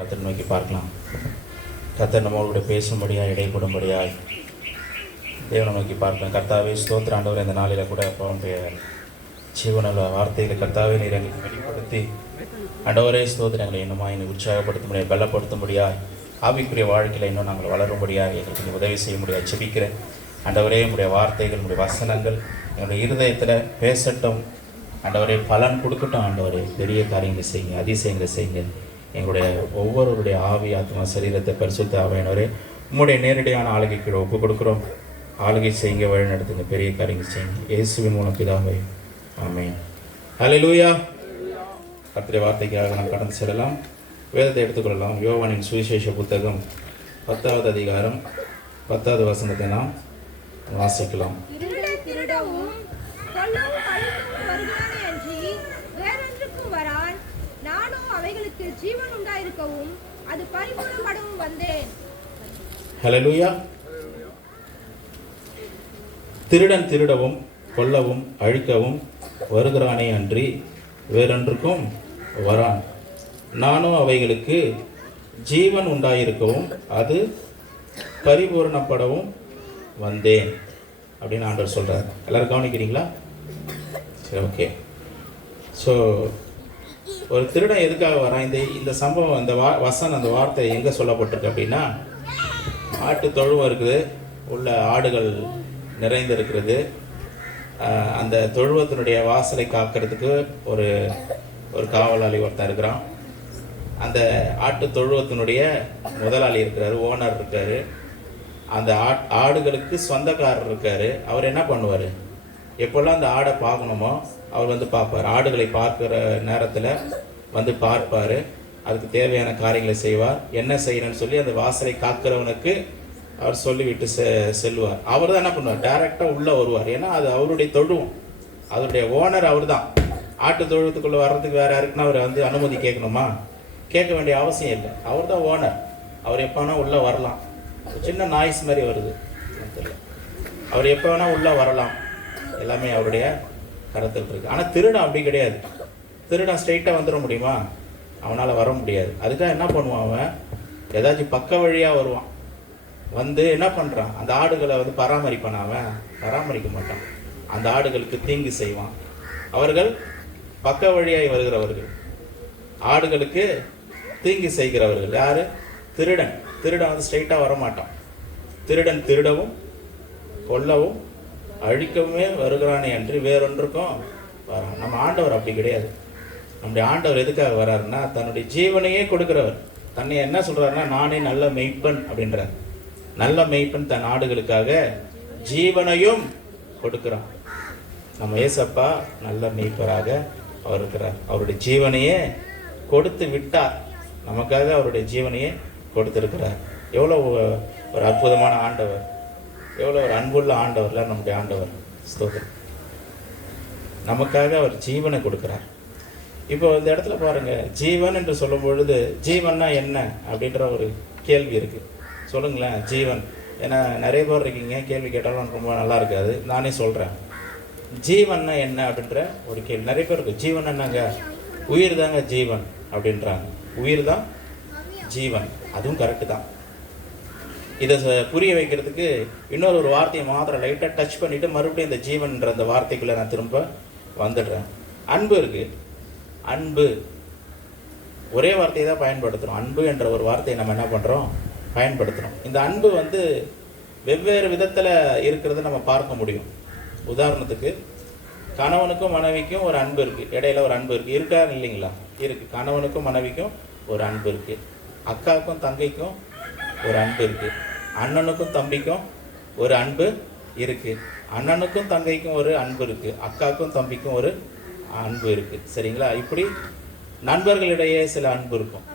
கர்த்தரை நோக்கி பார்க்கலாம். கர்த்தர் நம்மளோட பேசும்படியாய் இடைப்படும்படியாய் தேவனை நோக்கி பார்க்கலாம். கர்த்தாவே ஸ்தோத்திர ஆண்டவர், இந்த நாளில் கூட அவனுடைய ஜீவனுள்ள வார்த்தைகளை கர்த்தாவே நீர் எங்களுக்கு வெளிப்படுத்தி ஆண்டவரே ஸ்தோத்திரம் எங்களை இன்னுமா என்னை உற்சாகப்படுத்த முடியாது, பலப்படுத்த முடியாது, ஆவிக்குரிய வாழ்க்கையில் இன்னும் நாங்கள் வளரும்படியாக எங்களுக்கு உதவி செய்ய முடியாது செபிக்கிறேன். ஆண்டவரே உங்களுடைய வார்த்தைகள், உங்களுடைய வசனங்கள் எங்களுடைய இருதயத்தில் பேசட்டும். ஆண்டவரே பலன் கொடுக்கட்டும். ஆண்டவரே பெரிய காரியங்களை செய்யுங்க, அதிசயங்களை செய்யுங்க. எங்களுடைய ஒவ்வொருவருடைய ஆவி, ஆத்மா, சரீரத்தை பரிசுத்த ஆவியானவரே உங்களுடைய நேரடியான ஆளுகைக்கு ஒப்புக் கொடுக்குறோம். ஆளுகை செய்யுங்க, வழி நடத்துங்க, பெரிய காரியங்கள் செய்யுங்க. இயேசுவின் மூலம் பிதாவே, ஆமென். ஹல்லேலூயா. கர்த்தருடைய வார்த்தைக்காக நாம் கடந்து செல்லலாம். வேதத்தை எடுத்துக்கொள்ளலாம். யோவானின் சுவிசேஷ புத்தகம் 10வது அதிகாரம் 10வது வசனத்தை நாம் வாசிக்கலாம். ஜீவன் உண்டாயிருக்கவும் அது பரிபூரணப்படவும் வந்தேன். ஹல்லேலூயா. திருடன் திருடவும் கொல்லவும் அழிக்கவும் வருகிறானே அன்றி வேறொன்றுக்கும் வரான். நானும் அவைகளுக்கு ஜீவன் உண்டாயிருக்கவும் அது பரிபூரணப்படவும் வந்தேன் அப்படின்னு ஆண்டவர் சொல்கிறார். எல்லாரும் கவனிக்கிறீங்களா? சரி, ஓகே. ஸோ ஒரு திருடன் எதுக்காக வரான்? இந்த சம்பவம், அந்த வசனம், அந்த வார்த்தை எங்கே சொல்லப்பட்டிருக்கு அப்படின்னா, ஆட்டு தொழுவம் இருக்குது, உள்ள ஆடுகள் நிறைந்திருக்கிறது. அந்த தொழுவத்தினுடைய வாசலை காக்கிறதுக்கு ஒரு காவலாளி ஒருத்தன் இருக்கிறான். அந்த ஆட்டு தொழுவத்தினுடைய முதலாளி இருக்கிறாரு, ஓனர் இருக்காரு. அந்த ஆடுகளுக்கு சொந்தக்காரர் இருக்காரு. அவர் என்ன பண்ணுவார்? எப்போல்லாம் அந்த ஆடை பார்க்கணுமோ அவர் வந்து பார்ப்பார். ஆடுகளை பார்க்குற நேரத்தில் வந்து பார்ப்பார். அதுக்கு தேவையான காரியங்களை செய்வார். என்ன செய்யணும்னு சொல்லி அந்த வாசலை காக்கிறவனுக்கு அவர் சொல்லிவிட்டு செல்வார். அவர் தான் என்ன பண்ணுவார்? டைரெக்டாக உள்ளே வருவார். ஏன்னா அது அவருடைய தொழுவம், அவருடைய ஓனர் அவர் தான். ஆட்டு தொழுவத்துக்குள்ளே வர்றதுக்கு வேறு யாருக்குன்னா அவர் வந்து அனுமதி கேட்கணுமா? கேட்க வேண்டிய அவசியம் இல்லை. அவர் தான் ஓனர். அவர் எப்போ வேணால் உள்ளே வரலாம். சின்ன நாய்ஸ் மாதிரி வருது, அவர் எப்போ வேணால் உள்ளே வரலாம். எல்லாமே அவருடைய கருத்தில் இருக்குது. ஆனால் திருடன் அப்படி கிடையாது. திருடன் ஸ்ட்ரெயிட்டாக வந்துட முடியுமா? அவனால் வர முடியாது. அதுக்காக என்ன பண்ணுவான்? அவன் ஏதாச்சும் பக்க வழியாக வருவான். வந்து என்ன பண்ணுறான்? அந்த ஆடுகளை வந்து பராமரிப்பான். அவன் பராமரிக்க மாட்டான். அந்த ஆடுகளுக்கு தீங்கு செய்வான். அவர்கள் பக்க வழியாய் வருகிறவர்கள், ஆடுகளுக்கு தீங்கு செய்கிறவர்கள். யார்? திருடன். திருடன் வந்து ஸ்ட்ரெயிட்டாக வரமாட்டான். திருடன் திருடவும் கொல்லவும் அழிக்கவுமே வருகிறானே அன்றி வேறொன்றுக்கும் வரான். நம்ம ஆண்டவர் அப்படி கிடையாது. நம்முடைய ஆண்டவர் எதுக்காக வர்றாருன்னா, தன்னுடைய ஜீவனையே கொடுக்கிறவர். தன்னை என்ன சொல்கிறாருன்னா, நானே நல்ல மெய்ப்பன் அப்படின்றார். நல்ல மெய்ப்பன் தன் ஆடுகளுக்காக ஜீவனையும் கொடுக்கிறான். நம்ம ஏசப்பா நல்ல மெய்ப்பராக அவர் இருக்கிறார். அவருடைய ஜீவனையே கொடுத்து விட்டார். நமக்காக அவருடைய ஜீவனையே கொடுத்திருக்கிறார். எவ்வளோ ஒரு அற்புதமான ஆண்டவர், எவ்வளோ ஒரு அன்புள்ள ஆண்டவர்ல நம்முடைய ஆண்டவர். ஸ்தோத்திரம். நமக்காக அவர் ஜீவனை கொடுக்கிறார். இப்போ இந்த இடத்துல பாருங்க, ஜீவன் என்று சொல்லும் பொழுது ஜீவன்னா என்ன அப்படின்ற ஒரு கேள்வி இருக்கு. சொல்லுங்களேன், ஜீவன். ஏன்னா நிறைய பேர் இருக்கீங்க, கேள்வி கேட்டாலும் ரொம்ப நல்லா இருக்காது. நானே சொல்கிறேன், ஜீவன்னா என்ன அப்படின்ற ஒரு கேள்வி நிறைய பேர் இருக்கு. ஜீவன் என்னங்க? உயிர் தாங்க ஜீவன் அப்படின்றாங்க. உயிர் தான் ஜீவன், அதுவும் கரெக்டு தான். இதை புரிய வைக்கிறதுக்கு இன்னொரு வார்த்தையை மாத்திரம் லைட்டாக டச் பண்ணிவிட்டு மறுபடியும் இந்த ஜீவன்ன்ற அந்த வார்த்தைக்குள்ளே நான் திரும்ப வந்துடுறேன். அன்பு இருக்குது. அன்பு ஒரே வார்த்தையை தான் பயன்படுத்துகிறோம். அன்பு என்ற ஒரு வார்த்தையை நம்ம என்ன பண்ணுறோம்? பயன்படுத்துகிறோம். இந்த அன்பு வந்து வெவ்வேறு விதத்தில் இருக்கிறத நம்ம பார்க்க முடியும். உதாரணத்துக்கு, கணவனுக்கும் மனைவிக்கும் ஒரு அன்பு இருக்குது, இடையில ஒரு அன்பு இருக்குது. இருக்கா இல்லைங்களா? இருக்குது. கணவனுக்கும் மனைவிக்கும் ஒரு அன்பு இருக்குது. அக்காவுக்கும் தங்கைக்கும் ஒரு அன்பு இருக்குது. அண்ணனுக்கும் தம்பிக்கும் ஒரு அன்பு இருக்குது. அண்ணனுக்கும் தங்கைக்கும் ஒரு அன்பு இருக்குது. அக்காவுக்கும் தம்பிக்கும் ஒரு அன்பு இருக்குது. சரிங்களா? இப்படி நண்பர்களிடையே சில அன்பு இருக்கும்.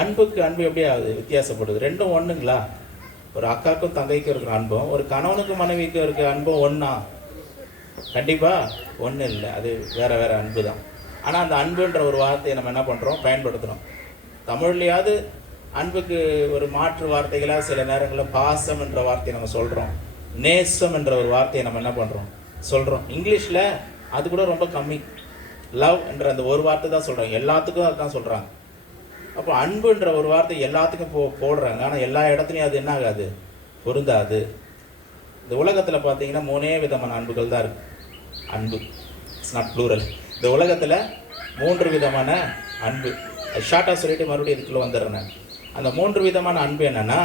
அன்புக்கு அன்பு எப்படி ஆகுது? வித்தியாசப்படுது. ரெண்டும் ஒன்றுங்களா? ஒரு அக்காவுக்கும் தங்கைக்கும் இருக்கிற அன்பும் ஒரு கணவனுக்கும் மனைவிக்கும் இருக்கிற அன்பும் ஒன்றா? கண்டிப்பாக ஒன்றும் இல்லை. அது வேறு வேறு அன்பு தான். ஆனால் அந்த அன்புன்ற ஒரு வார்த்தையை நம்ம என்ன பண்ணுறோம்? பயன்படுத்துகிறோம். தமிழ்லையாவது அன்புக்கு ஒரு மாற்று வார்த்தைகளாக சில நேரங்களில் பாசம் என்ற வார்த்தையை நம்ம சொல்கிறோம். நேசம் என்ற ஒரு வார்த்தையை நம்ம என்ன பண்ணுறோம்? சொல்கிறோம். இங்கிலீஷில் அது கூட ரொம்ப கம்மி. லவ் என்ற அந்த ஒரு வார்த்தை தான் சொல்கிறாங்க. எல்லாத்துக்கும் அதுதான் சொல்கிறாங்க. அப்போ அன்புன்ற ஒரு வார்த்தை எல்லாத்துக்கும் போடுறாங்க. ஆனால் எல்லா இடத்துலையும் அது என்ன ஆகாது, பொருந்தாது. இந்த உலகத்தில் பார்த்தீங்கன்னா 3 விதமான அன்புகள் தான் இருக்குது. அன்பு, இட்ஸ் நாட் ப்ளூரல். இந்த உலகத்தில் 3 விதமான அன்பு. ஷார்ட்டாக சொல்லிட்டு மறுபடியும் இதுக்குள்ளே வந்துடுறேன் நான். அந்த 3 விதமான அன்பு என்னென்னா,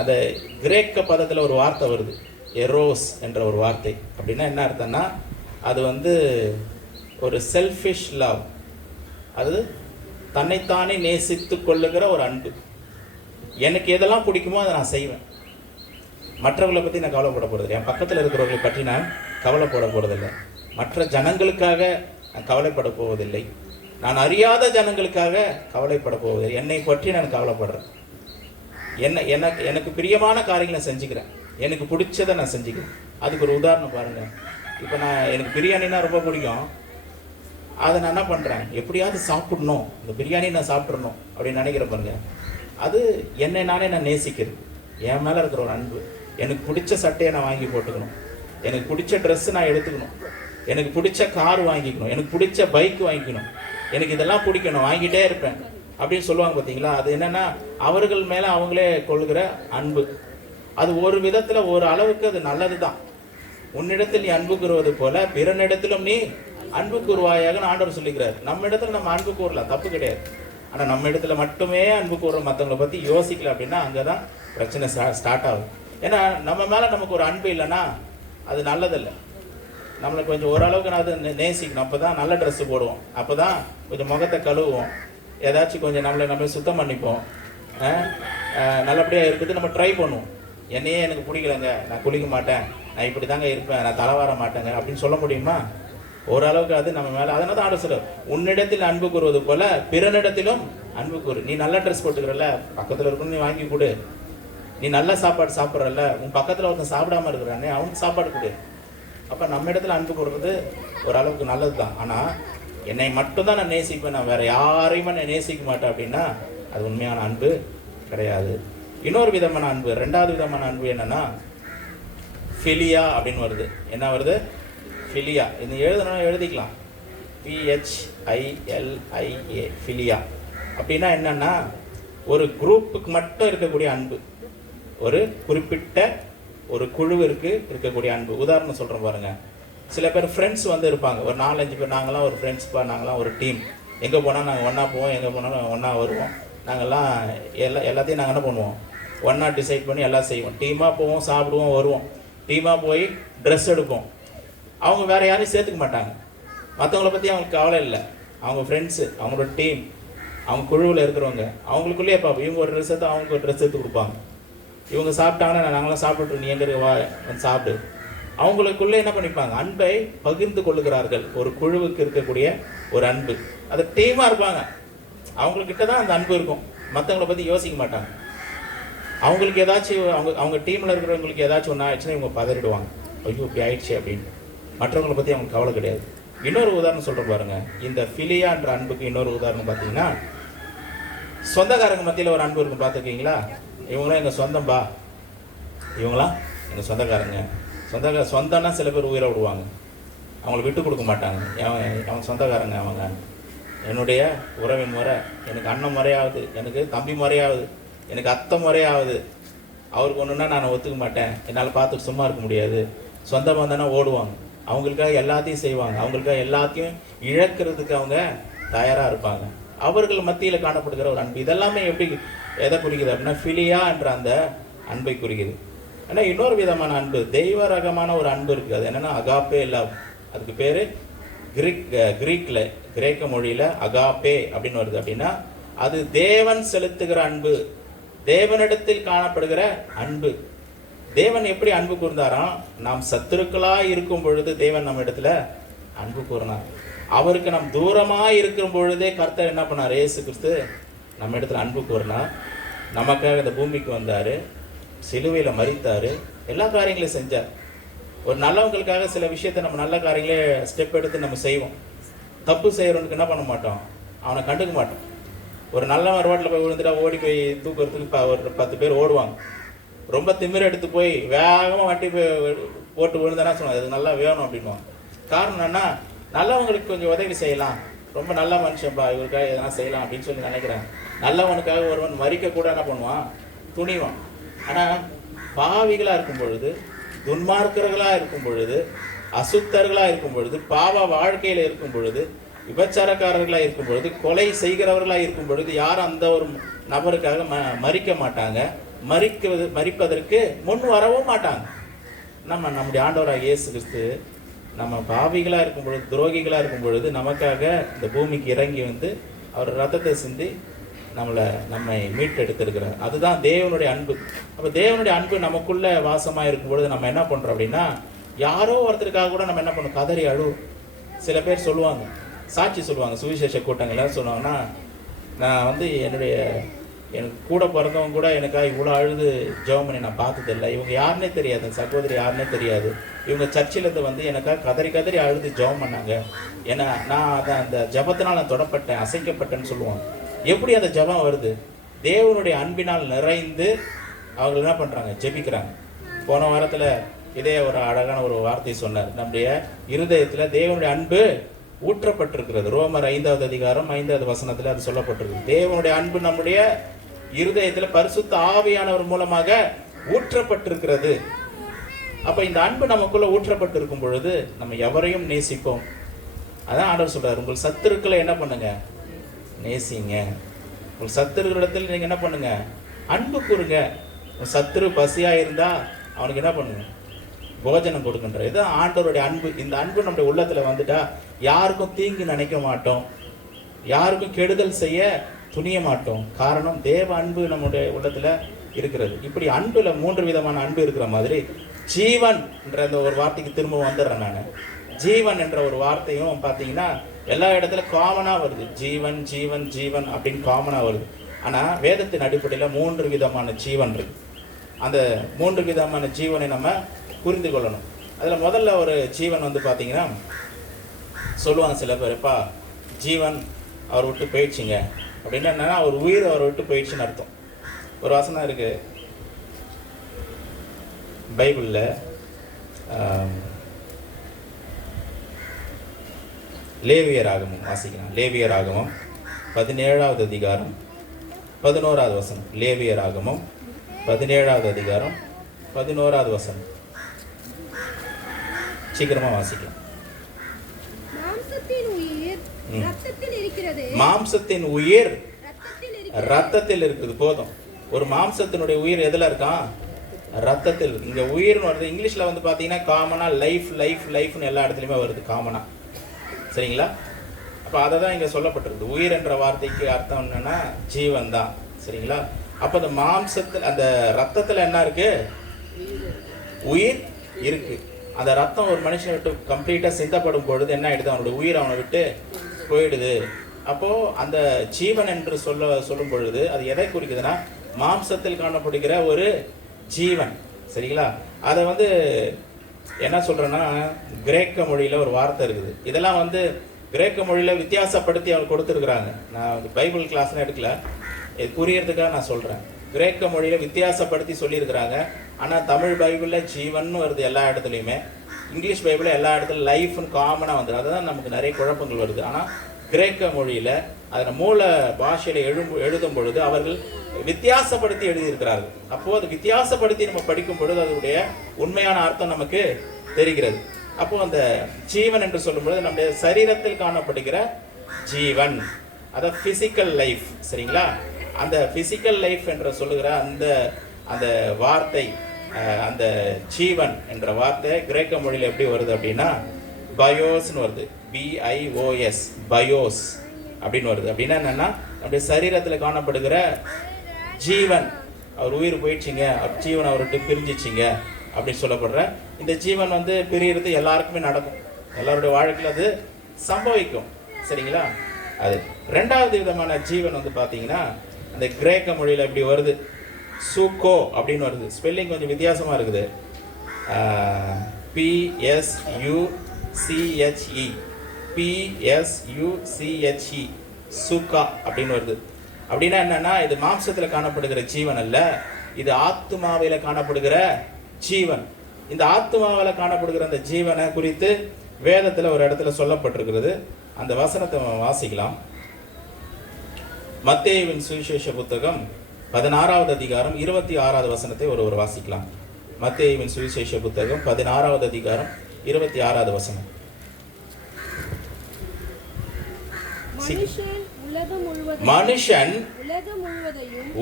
அந்த கிரேக்க பதத்தில் ஒரு வார்த்தை வருது, எரோஸ் என்ற ஒரு வார்த்தை. அப்படின்னா என்ன அர்த்தம்னா, அது வந்து ஒரு செல்ஃபிஷ் லவ், அது தன்னைத்தானே நேசித்து கொள்ளுகிற ஒரு அன்பு. எனக்கு எதெல்லாம் பிடிக்குமோ அதை நான் செய்வேன். மற்றவர்களை பற்றி நான் கவலைப்பட போகிறதில்லை, என் பக்கத்தில் இருக்கிறவர்களை பற்றி நான் கவலைப்பட போகிறதில்லை, மற்ற ஜனங்களுக்காக நான் கவலைப்பட போவதில்லை, நான் அறியாத ஜனங்களுக்காக கவலைப்பட போவதில்லை, என்னை பற்றி நான் கவலைப்படுறேன். எனக்கு பிரியமான காரியங்களை செஞ்சுக்கிறேன், எனக்கு பிடிச்சதை நான் செஞ்சுக்கிறேன். அதுக்கு ஒரு உதாரணம் பாருங்கள். இப்போ எனக்கு பிரியாணினா ரொம்ப பிடிக்கும். அதை நான் என்ன பண்ணுறேன், எப்படியாவது சாப்பிடணும், இந்த பிரியாணி நான் சாப்பிட்றணும் அப்படின்னு நினைக்கிற பாருங்க. அது என்னை நானே நான் நேசிக்கிறது, என் மேலே இருக்கிற ஒரு அன்பு. எனக்கு பிடிச்ச சட்டையை நான் வாங்கி போட்டுக்கணும், எனக்கு பிடிச்ச ட்ரெஸ்ஸு நான் எடுத்துக்கணும், எனக்கு பிடிச்ச கார் வாங்கிக்கணும், எனக்கு பிடிச்ச பைக் வாங்கிக்கணும், எனக்கு இதெல்லாம் பிடிக்கணும், வாங்கிட்டே இருப்பேன் அப்படின்னு சொல்லுவாங்க பார்த்தீங்களா. அது என்னென்னா அவர்கள் மேலே அவங்களே கொள்கிற அன்பு. அது ஒரு விதத்தில் ஒரு அளவுக்கு அது நல்லது தான். உன்னிடத்தில் நீ அன்பு கூறுவது போல பிறனிடத்திலும் நீ அன்பு கூறுவாயாக ஆண்டவர் சொல்லிக்கிறார். நம்ம இடத்துல நம்ம அன்பு கூறலாம், தப்பு கிடையாது. ஆனால் நம்ம இடத்துல மட்டுமே அன்பு கூறுற மற்றவங்களை பற்றி யோசிக்கல அப்படின்னா அங்கே தான் பிரச்சனை ஸ்டார்ட் ஆகும். ஏன்னா நம்ம மேலே நமக்கு ஒரு அன்பு இல்லைன்னா அது நல்லதில்லை. நம்மளை கொஞ்சம் ஓரளவுக்கு நான் அதை நேசிக்கணும். அப்போ தான் நல்ல ட்ரெஸ்ஸு போடுவோம், அப்போ தான் கொஞ்சம் முகத்தை கழுவுவோம், ஏதாச்சும் கொஞ்சம் நம்மளை சுத்தம் பண்ணிப்போம், நல்லபடியாக இருக்குது நம்ம ட்ரை பண்ணுவோம். என்னையே எனக்கு பிடிக்கலைங்க, நான் குளிக்க மாட்டேன், நான் இப்படி தாங்க இருப்பேன், நான் தலை வர மாட்டேங்க அப்படின்னு சொல்ல முடியுமா? ஓரளவுக்கு அது நம்ம மேலே. அதனால தான் ஆர்டர் சொல்ல, உன்னிடத்தில் அன்பு கூறுவது போல பிறனிடத்திலும் அன்பு கூறு. நீ நல்ல ட்ரெஸ் போட்டுக்கிறல்ல, பக்கத்தில் இருக்கணும், நீ வாங்கி கொடு. நீ நல்ல சாப்பாடு சாப்பிட்றல்ல, உன் பக்கத்தில் ஒருத்தன் சாப்பிடாம இருக்கிறானே அவனுக்கு சாப்பாடு கொடு. அப்போ நம்ம இடத்துல அன்பு கூறுறது ஓரளவுக்கு நல்லது தான். ஆனால் என்னை மட்டும்தான் நான் நேசிப்பேன், நான் வேறு யாரையுமே நான் நேசிக்க மாட்டேன் அப்படின்னா அது உண்மையான அன்பு கிடையாது. இன்னொரு விதமான அன்பு, 2வது விதமான அன்பு என்னன்னா ஃபிலியா அப்படின்னு வருது. என்ன வருது? ஃபிலியா. இது எழுதணும், எழுதிக்கலாம், PHILIA, ஃபிலியா. அப்படின்னா என்னன்னா ஒரு குரூப்புக்கு மட்டும் இருக்கக்கூடிய அன்பு, ஒரு குறிப்பிட்ட ஒரு குழுவிற்கு இருக்கக்கூடிய அன்பு. உதாரணம் சொல்கிறேன் பாருங்கள். சில பேர் ஃப்ரெண்ட்ஸ் வந்து இருப்பாங்க, ஒரு 4-5 பேர். நாங்களாம் ஒரு ஃப்ரெண்ட்ஸ்ப்பா, நாங்களாம் ஒரு டீம். எங்கே போனால் நாங்கள் ஒன்றா போவோம், எங்கே போனாலும் ஒன்றா வருவோம். நாங்கள்லாம் எல்லாத்தையும் நாங்கள் என்ன பண்ணுவோம், ஒன்றா டிசைட் பண்ணி எல்லாம் செய்வோம். டீமாக போவோம், சாப்பிடுவோம், வருவோம். டீமாக போய் ட்ரெஸ் எடுப்போம். அவங்க வேறு யாரையும் சேர்த்துக்க மாட்டாங்க, மற்றவங்கள பற்றி அவங்களுக்கு கவலை இல்லை. அவங்க ஃப்ரெண்ட்ஸு, அவங்களோட டீம், அவங்க குழுவில் இருக்கிறவங்க, அவங்களுக்குள்ளேயே பார்ப்போம். இவங்க ஒரு ட்ரெஸ் எடுத்து அவங்களுக்கு ஒரு ட்ரெஸ் எடுத்து கொடுப்பாங்க. இவங்க சாப்பிட்டாங்கன்னா நாங்களாம் சாப்பிட்டு, நீ எங்கே வா வந்து சாப்பிடு. அவங்களுக்குள்ளே என்ன பண்ணிப்பாங்க, அன்பை பகிர்ந்து கொள்ளுகிறார்கள். ஒரு குழுவுக்கு இருக்கக்கூடிய ஒரு அன்பு, அது டீமாக இருப்பாங்க. அவங்கக்கிட்ட தான் அந்த அன்பு இருக்கும், மற்றவங்கள பற்றி யோசிக்க மாட்டாங்க. அவங்களுக்கு ஏதாச்சும் அவங்க டீமில் இருக்கிறவங்களுக்கு ஏதாச்சும் ஒன்று ஆயிடுச்சுன்னா இவங்க பதறிடுவாங்க, ஐயோ இப்படி ஆயிடுச்சு அப்படின்னு. மற்றவங்களை பற்றி அவங்களுக்கு கவலை கிடையாது. இன்னொரு உதாரணம் சொல்கிறேன் பாருங்கள். இந்த ஃபிலியான்ற அன்புக்கு இன்னொரு உதாரணம் பார்த்தீங்கன்னா, சொந்தக்காரங்க மத்தியில் ஒரு அன்பு இருக்கும், பார்த்துருக்கீங்களா? இவங்களாம் எங்கள் சொந்தம்பா, இவங்களாம் எங்கள் சொந்தக்காரங்க. சொந்தம்னா சில பேர் உயிரை விடுவாங்க, அவங்கள விட்டு கொடுக்க மாட்டாங்க. அவங்க சொந்தக்காரங்க, அவங்க என்னுடைய உறவின் முறை, எனக்கு அண்ணன் முறையாவது, எனக்கு தம்பி முறையாவது, எனக்கு அத்தை முறையாவது. அவருக்கு ஒன்றுனா நான் ஒத்துக்க மாட்டேன், என்னால் பார்த்துட்டு சும்மா இருக்க முடியாது. சொந்த பந்தனா ஓடுவாங்க, அவங்களுக்காக எல்லாத்தையும் செய்வாங்க, அவங்களுக்காக எல்லாத்தையும் இழக்கிறதுக்கு அவங்க தயாராக இருப்பாங்க. அவர்கள் மத்தியில் காணப்படுகிற ஒரு அன்பு. இதெல்லாமே எப்படி எதை குறிக்குது அப்படின்னா ஃபிலியா என்ற அந்த அன்பை குறிக்குது. ஆனால் இன்னொரு விதமான அன்பு, தெய்வ ரகமான ஒரு அன்பு இருக்குது. அது என்னென்னா அகாப்பே லவ். அதுக்கு பேர் கிரேக்க மொழியில் அகாப்பே அப்படின்னு வருது. அப்படின்னா அது தேவன் செலுத்துகிற அன்பு, தேவனிடத்தில் காணப்படுகிற அன்பு. தேவன் எப்படி அன்பு கூர்ந்தாராம், நாம் சத்துருக்களாக இருக்கும் பொழுது தேவன் நம்ம இடத்துல அன்பு கூர்னார். அவருக்கு நாம் தூரமாக இருக்கும் பொழுதே கர்த்தர் என்ன பண்ணார், இயேசு கிறிஸ்து நம்ம இடத்துல அன்பு கூர்னார். நமக்காக இந்த பூமிக்கு வந்தார், சிலுவையில் மரித்தார், எல்லா காரியங்களையும் செஞ்சார். ஒரு நல்லவங்களுக்காக சில விஷயத்தை நம்ம நல்ல காரியங்களே ஸ்டெப் எடுத்து நம்ம செய்வோம். தப்பு செய்கிறவனுக்கு என்ன பண்ண மாட்டோம், அவனை கண்டுக்க மாட்டோம். ஒரு நல்லவன் ரோட்டில் போய் விழுந்துட்டா ஓடி போய் தூக்குறதுக்கு ஒரு 10 பேர் ஓடுவாங்க. ரொம்ப திமிர எடுத்து போய் வேகமாக வண்டி போட்டு விழுந்தானா சொன்னாங்க, அது நல்லா வேணும் அப்படின்வாங்க. காரணம் என்னன்னா நல்லவங்களுக்கு கொஞ்சம் உதவி செய்யலாம், ரொம்ப நல்ல மனுஷன்ப்பா, இவருக்காக எதனா செய்யலாம் அப்படின்னு சொல்லி நினைக்கிறாங்க. நல்லவனுக்காக ஒருவன் மறிக்க கூட என்ன பண்ணுவான், துணிவான். ஆனால் பாவிகளாக இருக்கும் பொழுது, துன்மார்க்கர்களாக இருக்கும் பொழுது, அசுத்தர்களாக இருக்கும் பொழுது, பாவ வாழ்க்கையில் இருக்கும் பொழுது, விபச்சாரக்காரர்களாக இருக்கும் பொழுது, கொலை செய்கிறவர்களாக இருக்கும் பொழுது யாரும் அந்த ஒரு நபருக்காக மறிக்க மாட்டாங்க, மறிப்பதற்கு முன் வரவும் மாட்டாங்க. நம்முடைய ஆண்டவராக இயேசு கிறிஸ்து நம்ம பாவிகளாக இருக்கும் பொழுது, துரோகிகளாக இருக்கும் பொழுது நமக்காக இந்த பூமிக்கு இறங்கி வந்து அவர் ரத்தத்தை சிந்தி நம்மை மீட்டெடுத்திருக்கிறார். அதுதான் தேவனுடைய அன்பு. அப்போ தேவனுடைய அன்பு நமக்குள்ள வாசமாக இருக்கும் பொழுது நம்ம என்ன பண்ணுறோம் அப்படின்னா, யாரோ ஒருத்தருக்காக கூட நம்ம என்ன பண்ணோம், கதறி அழுவோம். சில பேர் சொல்லுவாங்க, சாட்சி சொல்லுவாங்க, சுவிசேஷ கூட்டங்கள் சொல்லுவாங்கன்னா, நான் வந்து எனக்கு கூட பிறந்தவங்க கூட எனக்காக இவ்வளோ அழுது ஜெபம் பண்ணி நான் பார்த்ததில்லை, இவங்க யாருன்னே தெரியாது, சகோதரி யாருன்னே தெரியாது, இவங்க சர்ச்சிலேருந்து வந்து எனக்காக கதறி அழுது ஜெபம் பண்ணாங்க, ஏன்னா நான் அதை அந்த ஜெபத்தினால் நான் தொடப்பட்டேன், அசைக்கப்பட்டேன்னு சொல்லுவாங்க. எப்படி அந்த ஜெபம் வருது? தேவனுடைய அன்பினால் நிறைந்து அவங்க என்ன பண்ணுறாங்க, ஜெபிக்கிறாங்க. போன வாரத்தில் இதே ஒரு அழகான ஒரு வார்த்தை சொன்னார், நம்முடைய இருதயத்தில் தேவனுடைய அன்பு ஊற்றப்பட்டிருக்கிறது. ரோமர் 5வது அதிகாரம் 5வது வசனத்தில் அது சொல்லப்பட்டிருக்கு. தேவனுடைய அன்பு நம்முடைய இருதயத்தில் பரிசுத்த ஆவியானவர் மூலமாக ஊற்றப்பட்டிருக்கிறது. அப்ப இந்த அன்பு நமக்குள்ள ஊற்றப்பட்டிருக்கும் பொழுது நம்ம எவரையும் நேசிப்போம். அதான் ஆண்டவர் சொல்றாரு, உங்கள் சத்துருக்களை என்ன பண்ணுங்க, நேசிங்க. உங்கள் சத்துருக்களிடத்தில் நீங்க என்ன பண்ணுங்க, அன்பு கூறுங்க. உங்கள் சத்துரு பசியா இருந்தா அவனுக்கு என்ன பண்ணுங்க, போஜனம் கொடுக்கின்ற. இதுதான் ஆண்டவருடைய அன்பு. இந்த அன்பு நம்முடைய உள்ளத்துல வந்துட்டா யாருக்கும் தீங்கு நினைக்க மாட்டோம், யாருக்கும் கெடுதல் செய்ய துணிய மாட்டோம். காரணம், தேவ அன்பு நம்முடைய உள்ளத்துல இருக்கிறது. இப்படி அன்புல 3 விதமான அன்பு இருக்கிற மாதிரி ஜீவன் என்ற அந்த ஒரு வார்த்தைக்கு திரும்ப வந்துடுறேன் நான். ஜீவன் என்ற ஒரு வார்த்தையும் பார்த்தீங்கன்னா எல்லா இடத்துல காமனா வருது. ஜீவன் ஜீவன் ஜீவன் அப்படின்னு காமனா வருது. ஆனா வேதத்தின் அடிப்படையில் 3 விதமான ஜீவன் இருக்கு. அந்த 3 விதமான ஜீவனை நம்ம புரிந்து கொள்ளணும். அதில் முதல்ல ஒரு ஜீவன் வந்து பார்த்தீங்கன்னா சொல்லுவாங்க சில பேர், எப்பா ஜீவன் அவர் விட்டு போயிடுச்சிங்க அப்படின்னா என்னன்னா, அவர் உயிர் அவர் விட்டு போயிடுச்சுன்னு அர்த்தம். ஒரு வசனம் இருக்கு பைபிளில், லேவியர் ஆகமம் வாசிக்கலாம். லேவியர் ஆகமம் 17வது அதிகாரம் 11வது வசனம். லேவியர் ஆகமம் 17வது அதிகாரம் 11வது வசனம். சீக்கிரமா வாசிக்கலாம். மாம்சத்தின் உயிர் ரத்தத்தில் இருக்குது. போதும். ஒரு மாம்சத்தினுடைய உயிர் எதுல இருக்கான், ரத்தத்தில். இங்க உயிர்னு வருது. இங்கிலீஷ்ல வந்து பாத்தீங்கன்னா காமனா லைஃப் லைஃப் லைஃப்னு எல்லா இடத்துலயுமே வருது காமனா. சரிங்களா? அப்ப அதை தான் இங்க சொல்லப்பட்டிருக்கு. உயிர் என்ற வார்த்தைக்கு அர்த்தம் என்னன்னா ஜீவன் தான். சரிங்களா? அப்ப அந்த மாம்சத்தில் அந்த ரத்தத்துல என்ன இருக்கு, உயிர் இருக்கு. அந்த ரத்தம் ஒரு மனுஷனை விட்டு கம்ப்ளீட்டா சிந்தப்படும் பொழுது என்ன ஆயிடுது, அவனுடைய உயிர் அவனை விட்டு போயிடுது. அப்போ அந்த ஜீவன் என்று சொல்லும் பொழுது அது எதை குறிக்குதுன்னா, மாம்சத்தில் காணப்படுகிற ஒரு ஜீவன். சரிங்களா? அதை வந்து என்ன சொல்றேன்னா, கிரேக்க மொழியில ஒரு வார்த்தை இருக்குது. இதெல்லாம் வந்து கிரேக்க மொழியில வித்தியாசப்படுத்தி அவங்க கொடுத்துருக்குறாங்க. நான் பைபிள் கிளாஸ்னு எடுக்கல, இது புரியறதுக்காக நான் சொல்றேன். கிரேக்க மொழியில வித்தியாசப்படுத்தி சொல்லியிருக்கிறாங்க. ஆனால் தமிழ் பைபிளில் ஜீவன் வருது எல்லா இடத்துலையுமே. இங்கிலீஷ் பைபிளில் எல்லா இடத்துலையும் லைஃப்னு காமனாக வந்துடும். அதுதான் நமக்கு நிறைய குழப்பங்கள் வருது. ஆனால் கிரேக்க மொழியில் அதில் மூல பாஷையில் எழுதும் பொழுது அவர்கள் வித்தியாசப்படுத்தி எழுதியிருக்கிறார்கள். அப்போது அது வித்தியாசப்படுத்தி நம்ம படிக்கும் பொழுது அதனுடைய உண்மையான அர்த்தம் நமக்கு தெரிகிறது. அப்போது அந்த ஜீவன் என்று சொல்லும் பொழுது நம்முடைய சரீரத்தில் காணப்படுகிற ஜீவன், அதாவது ஃபிசிக்கல் லைஃப். சரிங்களா? அந்த ஃபிசிக்கல் லைஃப் என்று சொல்லுகிற அந்த வார்த்தை, அந்த ஜீவன் என்ற வார்த்தை கிரேக்க மொழியில் எப்படி வருது அப்படின்னா பயோஸ்னு வருது. BIOS, பயோஸ் அப்படின்னு வருது. அப்படின்னா என்னன்னா, நம்முடைய சரீரத்தில் காணப்படுகிற ஜீவன், அவர் உயிர் போயிடுச்சிங்க, ஜீவன் அவர்கிட்ட பிரிஞ்சிச்சிங்க அப்படின்னு சொல்லப்படுற இந்த ஜீவன் வந்து பிரியறது எல்லாருக்குமே நடக்கும். எல்லாருடைய வாழ்க்கையில் அது சம்பவிக்கும். சரிங்களா? அது 2வது விதமான ஜீவன் வந்து பார்த்தீங்கன்னா அந்த கிரேக்க மொழியில் எப்படி வருது, சூக்கோ அப்படின்னு வருது. ஸ்பெல்லிங் கொஞ்சம் வித்தியாசமாக இருக்குது. PSUCHE சூக்கா அப்படின்னு வருது. அப்படின்னா என்னன்னா, இது மாம்சத்தில் காணப்படுகிற ஜீவன் அல்ல, இது ஆத்துமாவில காணப்படுகிற ஜீவன். இந்த ஆத்துமாவில காணப்படுகிற அந்த ஜீவனை குறித்து வேதத்தில் ஒரு இடத்துல சொல்லப்பட்டிருக்கிறது. அந்த வசனத்தை வாசிக்கலாம். மத்தேயுவின் சுவிசேஷ புத்தகம் 16வது அதிகாரம் 26வது வசனத்தை ஒருவர் வாசிக்கலாம். மத்தேயுவின் சுவிசேஷ புத்தகம் 16வது அதிகாரம் 26வது வசனம். மனுஷன்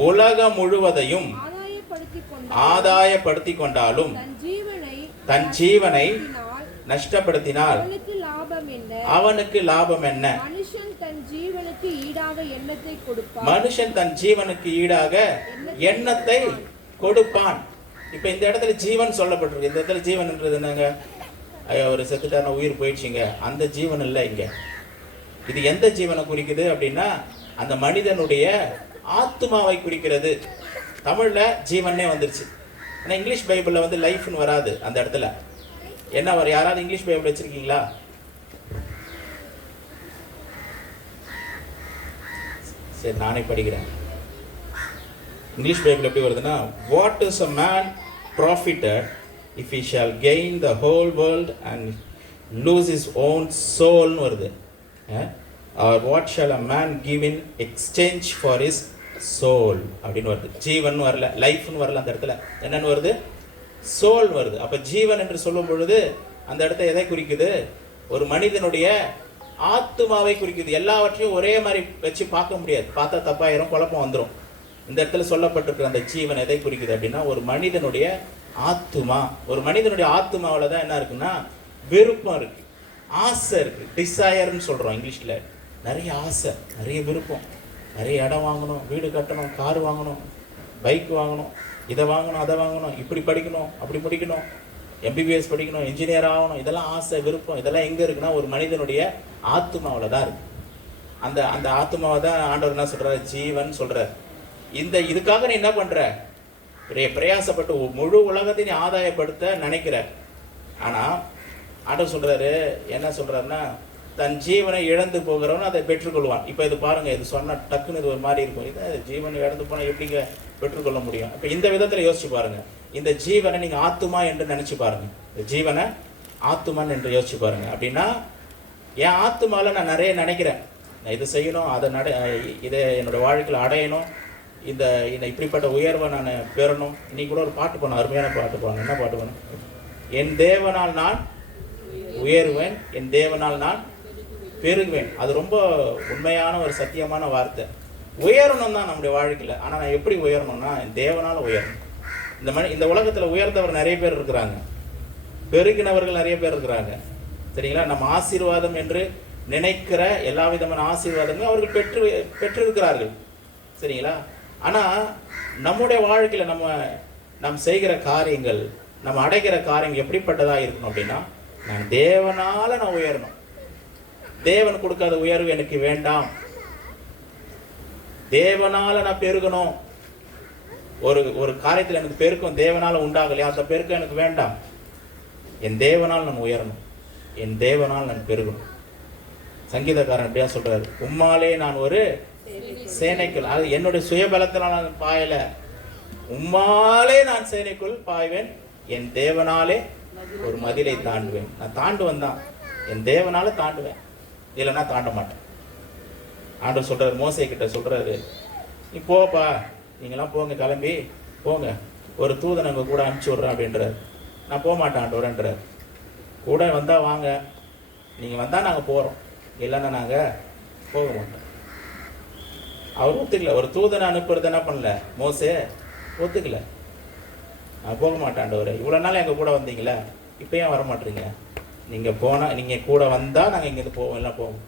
உலகம் முழுவதையும் ஆதாயப்படுத்திக் கொண்டாலும் தன் ஜீவனை நஷ்டப்படுத்தினால் அவனுக்கு லாபம் என்ன? மனுஷன் தன் ஜீவனுக்கு ஈடாக எண்ணத்தை கொடுப்பான். இப்ப இந்த இடத்துல ஜீவன் சொல்லப்பட்டிருக்கு. இந்த இடத்துல ஜீவன்ன்றது என்னங்க? ஒரு செத்துட்டான உயிர் போயிடுச்சுங்க, அந்த ஜீவன் இல்லை இங்க. இது எந்த ஜீவனை குறிக்குது அப்படின்னா அந்த மனிதனுடைய ஆத்மாவை குறிக்கிறது. தமிழ்ல ஜீவனே வந்துருச்சு. ஆனா இங்கிலீஷ் பைபிள்ல வந்து லைஃப்னு வராது. அந்த இடத்துல என்ன வரும்? யாராவது இங்கிலீஷ் பைபிள் வச்சிருக்கீங்களா? சரி, நானே படிக்கிறேன். இங்கிலீஷ் பைபிள் எப்படி வருதுன்னா, what is a man profited if he shall gain the whole world and lose his own soul னு வருது. or what shall a man give in exchange for his soul அப்படின்னு வருது. ஜீவன் வரல, லைஃப்னு வரல. அந்த இடத்துல என்னன்னு வருது? சோல் வருது. அப்ப ஜீவன் என்று சொல்லும் பொழுது அந்த இடத்த எதை குறிக்குது? ஒரு மனிதனுடைய ஆத்துமாவை குறிக்குது. எல்லாவற்றையும் ஒரே மாதிரி வச்சு பார்க்க முடியாது. பார்த்தா தப்பாயிரும், குழப்பம் வந்துடும். இந்த இடத்துல சொல்லப்பட்டிருக்கிற அந்த ஜீவன் எதை குறிக்குது அப்படின்னா ஒரு மனிதனுடைய ஆத்துமா. ஒரு மனிதனுடைய ஆத்துமாவில் தான் என்ன இருக்குன்னா விருப்பம் இருக்கு, ஆசை இருக்கு. டிசையர்னு சொல்றோம் இங்கிலீஷ்ல. நிறைய ஆசை, நிறைய விருப்பம், நிறைய இடம் வாங்கணும், வீடு கட்டணும், கார் வாங்கணும், பைக் வாங்கணும், இதை வாங்கணும், அதை வாங்கணும், இப்படி படிக்கணும், அப்படி படிக்கணும், எம்பிபிஎஸ் படிக்கணும், இன்ஜினியர் ஆகணும். இதெல்லாம் ஆசை, விருப்பம். இதெல்லாம் எங்கே இருக்குன்னா ஒரு மனிதனுடைய ஆத்மாவில் தான் இருக்கு. அந்த அந்த ஆத்மாவை தான் ஆண்டவர் என்ன சொல்கிறார்? ஜீவன் சொல்கிறார். இதுக்காக நீ என்ன பண்ணுற? பிரயாசப்பட்டு முழு உலகத்தையும் நீ ஆதாயப்படுத்த நினைக்கிற. ஆனால் ஆண்டவர் சொல்கிறாரு, என்ன சொல்கிறாருன்னா தன் ஜீவனை இழந்து போகிறவன் அதை பெற்றுக்கொள்வான். இப்போ இது பாருங்கள், இது சொன்னால் டக்குன்னு இது ஒரு மாதிரி இருக்கும். இதை ஜீவனை இழந்து போனால் எப்படிங்க பெற்றுக்கொள்ள முடியும்? இப்போ இந்த விதத்தில் யோசிச்சு பாருங்கள். இந்த ஜீவனை நீங்கள் ஆத்துமா என்று நினச்சி பாருங்கள். இந்த ஜீவனை ஆத்துமான்னு என்று யோசிச்சு பாருங்கள். அப்படின்னா என் ஆத்துமாவில் நான் நிறைய நினைக்கிறேன், நான் இதை செய்யணும், அதை இதை என்னோடய வாழ்க்கையில் அடையணும், இந்த இப்படிப்பட்ட உயர்வை நான் பெறணும். இன்னைக்கு கூட ஒரு பாட்டு போனோம், அருமையான பாட்டு போனோம். என்ன பாட்டு போனோம்? என் தேவனால் நான் உயர்வேன், என் தேவனால் நான் பெருகுவேன். அது ரொம்ப உண்மையான ஒரு சத்தியமான வார்த்தை. உயரணும் தான் நம்முடைய வாழ்க்கையில். ஆனால் நான் எப்படி உயரணும்னா என் தேவனால் உயரணும். இந்த உலகத்தில் உயர்ந்தவர் நிறைய பேர் இருக்கிறாங்க, பெருகினவர்கள் நிறைய பேர் இருக்கிறாங்க. சரிங்களா? நம்ம ஆசீர்வாதம் என்று நினைக்கிற எல்லா விதமான ஆசீர்வாதங்களும் அவர்கள் பெற்றிருக்கிறார்கள். சரிங்களா? ஆனால் நம்முடைய வாழ்க்கையில் நம்ம செய்கிற காரியங்கள், நம்ம அடைகிற காரியங்கள் எப்படிப்பட்டதாக இருக்கணும் அப்படின்னா நான் தேவனால் நான் உயரணும். தேவன் கொடுக்காத உயர்வு எனக்கு வேண்டாம். தேவனால் நான் பெருகணும். ஒரு காரியத்தில் எனக்கு பெருக்கம் தேவனால் உண்டாகலையா, அந்த பெருக்கம் எனக்கு வேண்டாம். என் தேவனால் நான் உயரணும், என் தேவனால் நான் பெருகணும். சங்கீதக்காரன் எப்படியா சொல்றாரு? உம்மாலே நான் ஒரு சேனைக்குள், அது என்னுடைய சுயபலத்தினால் நான் பாயல, உம்மாலே நான் சேனைக்குள் பாய்வேன், என் தேவனாலே ஒரு மதிலை தாண்டுவேன். நான் தாண்டுவேன் தான், என் தேவனால தாண்டுவேன், இல்லைன்னா தாண்ட மாட்டேன். ஆண்டவர் சொல்றாரு, மோசே கிட்ட சொல்றாரு, நீ போப்பா, நீங்களாம் போங்க, கிளம்பி போங்க, ஒரு தூதனை உங்க கூட அனுப்பிச்சி விட்றேன் அப்படின்றார். நான் போக மாட்டேன் ஆண்டவரன்றார். கூட வந்தால் வாங்க, நீங்கள் வந்தால் நாங்கள் போகிறோம், இல்லைன்னா நாங்கள் போக மாட்டோம். அவர் ஒத்துக்கல. ஒரு தூதனை அனுப்புறது என்ன பண்ணல மோசே? ஒத்துக்கல. நான் போக மாட்டேன் ஆண்டவரே, இவ்வளோ நாள் எங்கள் கூட வந்தீங்களே, இப்போ ஏன் வர மாட்டீங்க? நீங்கள் போனால், நீங்கள் கூட வந்தால் நாங்கள் இங்கேருந்து போவோம், எல்லாம் போவோம்.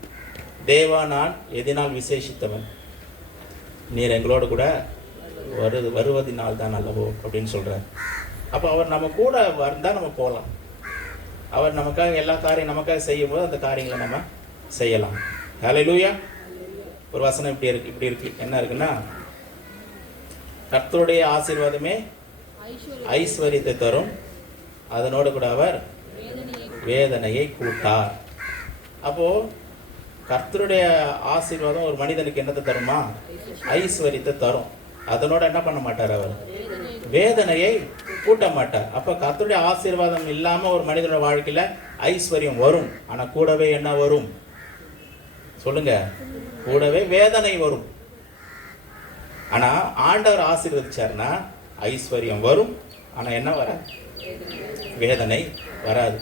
தேவா நான் எதினால் விசேஷித்தவன், நீர் எங்களோடு கூட வருவதினால் தான் நல்லவோ அப்படின்னு சொல்கிறார். அப்போ அவர் நம்ம கூட வந்தால் நம்ம போகலாம். அவர் நமக்காக எல்லா காரியம் நமக்காக செய்யும் போது அந்த காரியங்களை நம்ம செய்யலாம். ஹல்லேலூயா. ஒரு வசனம் இப்படி இருக்கு. என்ன இருக்குன்னா, கர்த்தருடைய ஆசீர்வாதமே ஐஸ்வர்யத்தை தரும், அதனோடு கூட அவர் வேதனையை கூட்டார். அப்போ கர்த்தருடைய ஆசீர்வாதம் ஒரு மனிதனுக்கு என்னத்தை தருமா? ஐஸ்வர்யத்தை தரும். அதனோட என்ன பண்ண மாட்டார்? அவர் வேதனையை கூட்ட மாட்டார். அப்ப கர்த்தருடைய ஆசீர்வாதம் இல்லாம ஒரு மனிதனோட வாழ்க்கையில ஐஸ்வர்யம் வரும், ஆனா கூடவே என்ன வரும்? சொல்லுங்க, கூடவே வேதனை வரும். ஆனா ஆண்டவர் ஆசீர்வதிச்சார்னா ஐஸ்வர்யம் வரும், ஆனா என்ன வராது? வேதனை வராது.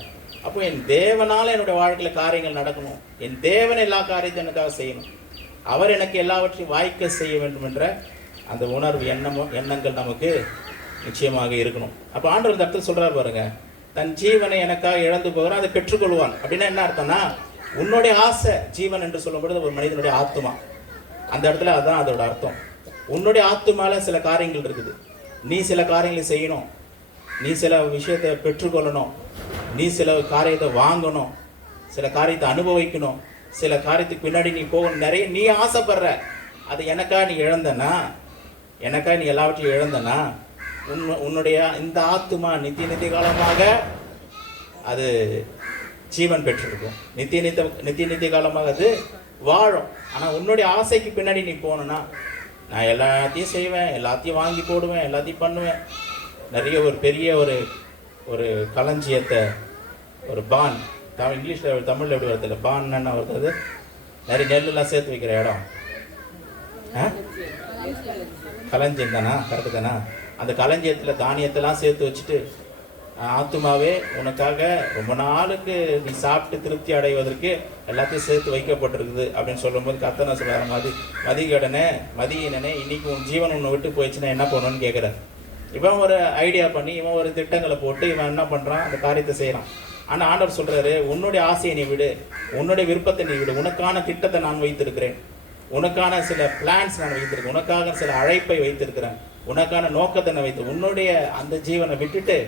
அப்போ என் தேவனால என்னுடைய வாழ்க்கையில காரியங்கள் நடக்கணும், என் தேவன் எல்லா காரியத்தையும் எனக்காக செய்யணும், அவர் எனக்கு எல்லாவற்றையும் வாய்க்க செய்ய வேண்டும் என்ற அந்த உணர்வு எண்ணங்கள் நமக்கு நிச்சயமாக இருக்கணும். அப்போ ஆண்டவர் இந்த இடத்துல சொல்றாரு பாருங்க, தன் ஜீவனை எனக்காக இழந்து போகிறான், அதை பெற்றுக்கொள்வான். அப்படின்னா என்ன அர்த்தம்னா, உன்னுடைய ஆசை, ஜீவன் என்று சொல்லும்போது ஒரு மனிதனுடைய ஆத்துமா, அந்த இடத்துல அதுதான் அதோட அர்த்தம். உன்னுடைய ஆத்துமால சில காரியங்கள் இருக்குது, நீ சில காரியங்களை செய்யணும், நீ சில விஷயத்தை பெற்றுக்கொள்ளணும், நீ சில காரியத்தை வாங்கணும், சில காரியத்தை அனுபவிக்கணும், சில காரியத்துக்கு பின்னாடி நீ போகணும், நிறைய நீ ஆசைப்படுற. அது எனக்கா நீ இழந்தனா, எனக்கா நீ எல்லாவற்றையும் இழந்தனா, உன்னுடைய இந்த ஆத்துமா நித்திய காலமாக அது ஜீவன் பெற்றிருக்கும், நித்திய காலமாக அது வாழும். ஆனால் உன்னுடைய ஆசைக்கு பின்னாடி நீ போகணுன்னா, நான் எல்லாத்தையும் செய்வேன், எல்லாத்தையும் வாங்கி போடுவேன், எல்லாத்தையும் பண்ணுவேன். நிறைய ஒரு பெரிய ஒரு களஞ்சியத்தை, ஒரு பான், இங்கிலீஷில் தமிழில் எப்படி வருது இல்லை, பான் என்ன வருது, நிறைய நெல்லெல்லாம் சேர்த்து வைக்கிற இடம், களஞ்சியம் தானா? கரெக்டு தானா? அந்த களஞ்சியத்தில் தானியத்தெல்லாம் சேர்த்து வச்சுட்டு, ஆத்துமாவே உனக்காக ரொம்ப நாளுக்கு நீ சாப்பிட்டு திருப்தி அடைவதற்கு எல்லாத்தையும் சேர்த்து வைக்கப்பட்டிருக்குது அப்படின்னு சொல்லும்போது கர்த்தர் என்ன சொல்றாரு, மதியினே இன்னைக்கு உன் ஜீவன் உன்னை விட்டு போயிடுச்சுன்னா என்ன பண்ணணும்னு கேட்குறாரு. இவன் ஒரு ஐடியா பண்ணி, இவன் ஒரு திட்டங்களை போட்டு இவன் என்ன பண்ணுறான், அந்த காரியத்தை செய்கிறான். ஆனால் ஆண்டவர் சொல்கிறாரு, உன்னுடைய ஆசையை நீ விடு, உன்னுடைய விருப்பத்தை நீ விடு, உனக்கான திட்டத்தை நான் வைத்திருக்கிறேன், உனக்கான சில பிளான்ஸ் நான் வைத்திருக்கேன், உனக்காக சில அழைப்பை வைத்திருக்கிறேன், உனக்கான நோக்கத்தை நான் வைத்து, உன்னுடைய அந்த ஜீவனை விட்டுட்டு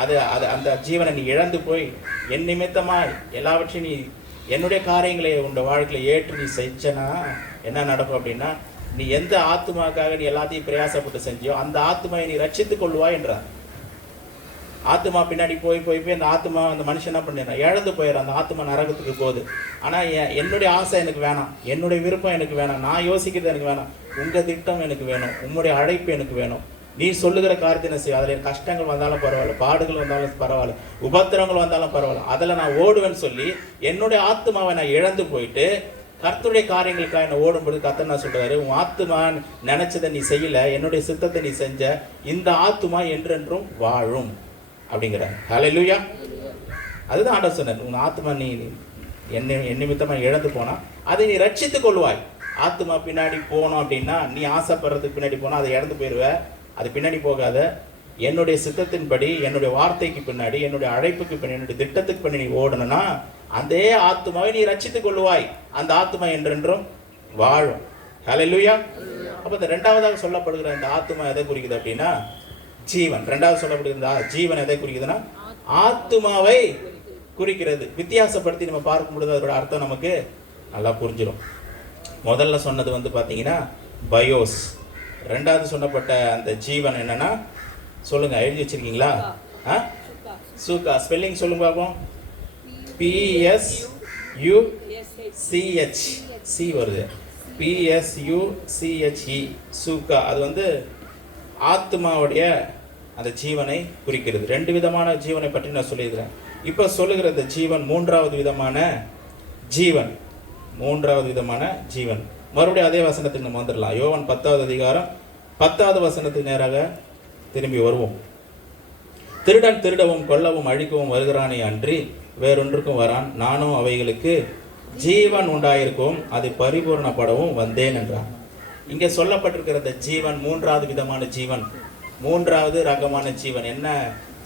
அந்த ஜீவனை நீ இழந்து போய் என் நிமித்தமாக எல்லாவற்றையும் நீ என்னுடைய காரியங்களை உன்னோட வாழ்க்கையில் ஏற்று நீ செஞ்சனா என்ன நடக்கும் அப்படின்னா, நீ எந்த ஆத்மாக்காக நீ எல்லாத்தையும் பிரயாசப்பட்டு செஞ்சியோ அந்த ஆத்மாவை நீ ரட்சித்துக் கொள்வாய் என்றார். ஆத்மா பின்னாடி போய் அந்த ஆத்மா, அந்த மனுஷன் என்ன பண்ணிடுறான், இழந்து போயிடறான், அந்த ஆத்மா நரகத்துக்கு போகுது. ஆனால் என்னுடைய ஆசை எனக்கு வேணாம், என்னுடைய விருப்பம் எனக்கு வேணாம், நான் யோசிக்கிறது எனக்கு வேணாம், உங்கள் திட்டம் எனக்கு வேணும், உங்களுடைய அழைப்பு எனக்கு வேணும், நீ சொல்லுகிற காரியத்தை என்ன செய்யும், அதில் கஷ்டங்கள் வந்தாலும் பரவாயில்ல, பாடுகள் வந்தாலும் பரவாயில்ல, உபத்திரங்கள் வந்தாலும் பரவாயில்ல, அதில் நான் ஓடுவேன்னு சொல்லி என்னுடைய ஆத்மாவை நான் இழந்து போயிட்டு கர்த்தருடைய காரியங்களுக்காக என்ன ஓடும்போது கர்த்தர் நான் சொல்றாரு, உன் ஆத்மா நினைச்சதை நீ செய்யல, என்னுடைய சித்தத்தை நீ செஞ்ச, இந்த ஆத்மா என்றென்றும் வாழும் அப்படிங்கிறார். ஹல்லேலூயா. அதுதான் ஆண்டவர் சொன்னார், உன் ஆத்மா நீ என் நிமித்தமாக இழந்து போனா அதை நீ ரட்சித்துக் கொள்வாய். ஆத்மா பின்னாடி போனோம் அப்படின்னா, நீ ஆசைப்படுறதுக்கு பின்னாடி போனால் அதை இழந்து போயிடுவ. அது பின்னாடி போகாத, என்னுடைய சித்தத்தின்படி, என்னுடைய வார்த்தைக்கு பின்னாடி, என்னுடைய அழைப்புக்கு பின்னாடி, என்னுடைய திட்டத்துக்கு பின்னாடி நீ ஓடணும்னா அதே ஆத்மாவை நீ ரட்சித்துக் கொள்வாய், அந்த ஆத்மா என்றென்றும் வாழும். ஹல்லேலூயா. அப்போ இந்த ரெண்டாவதாக சொல்லப்படுகிற இந்த ஆத்மா எதை குறிக்குது அப்படின்னா ஜீவன். ரெண்டாவது சொல்லப்படுகிற ஜீவன் எதை குறிக்குதுன்னா ஆத்மாவை குறிக்கிறது. வித்தியாசப்படுத்தி நம்ம பார்க்கும் பொழுது அதோட அர்த்தம் நமக்கு நல்லா புரிஞ்சிடும். முதல்ல சொன்னது பார்த்தீங்கன்னா பயோஸ், ரெண்டாவது சொன்னப்பட்ட அந்த ஜீவன் என்னன்னா சொல்லுங்க, எழுதி வச்சிருக்கீங்களா? சூகா. ஸ்பெல்லிங் சொல்லுங்க பார்ப்போம். PSUCH, சி வருது, PSUCHE, சூகா. அது ஆத்மாவுடைய அந்த ஜீவனை குறிக்கிறது. ரெண்டு விதமான ஜீவனை பற்றி நான் சொல்லியிருக்கிறேன். இப்போ சொல்லுகிற இந்த ஜீவன் மூன்றாவது விதமான ஜீவன். மூன்றாவது விதமான ஜீவன் மறுபடியும் அதே வசனத்துக்கு நம்ம வந்துடலாம். யோவான் 10வது அதிகாரம் 10வது வசனத்துக்கு நேராக திரும்பி வருவோம். திருடன் திருடவும் கொல்லவும் அழிக்கவும் வருகிறானே அன்றி வேறொன்றுக்கும் வரான், நானும் அவைகளுக்கு ஜீவன் உண்டாயிருக்கும், அது பரிபூர்ணப்படவும் வந்தேன் என்றான். இங்கே சொல்லப்பட்டிருக்கிற இந்த ஜீவன் மூன்றாவது விதமான ஜீவன், மூன்றாவது ரகமான ஜீவன். என்ன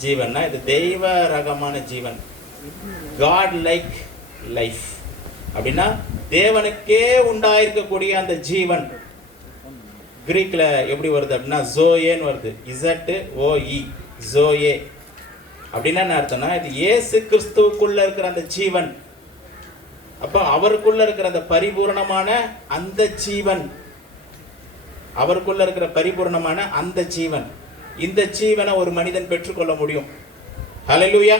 ஜீவன்னா, இது தெய்வ ரகமான ஜீவன். காட் லைக் லைஃப் அப்படின்னா தேவனுக்கே உண்டாயிருக்கக்கூடிய அந்த ஜீவன். கிரீக்ல எப்படி வருது அப்படின்னா ஜோயேன்னு வருது, ZOE, ஜோயே. அப்படின்னா என்ன அர்த்தம்னா, இது இயேசு கிறிஸ்துவுக்குள்ள இருக்கிற அந்த ஜீவன். அப்ப அவருக்குள்ள இருக்கிற அந்த பரிபூர்ணமான அந்த ஜீவன், அவருக்குள்ள இருக்கிற பரிபூர்ணமான அந்த ஜீவன், இந்த ஜீவனை ஒரு மனிதன் பெற்றுக்கொள்ள முடியும். ஹல்லேலூயா.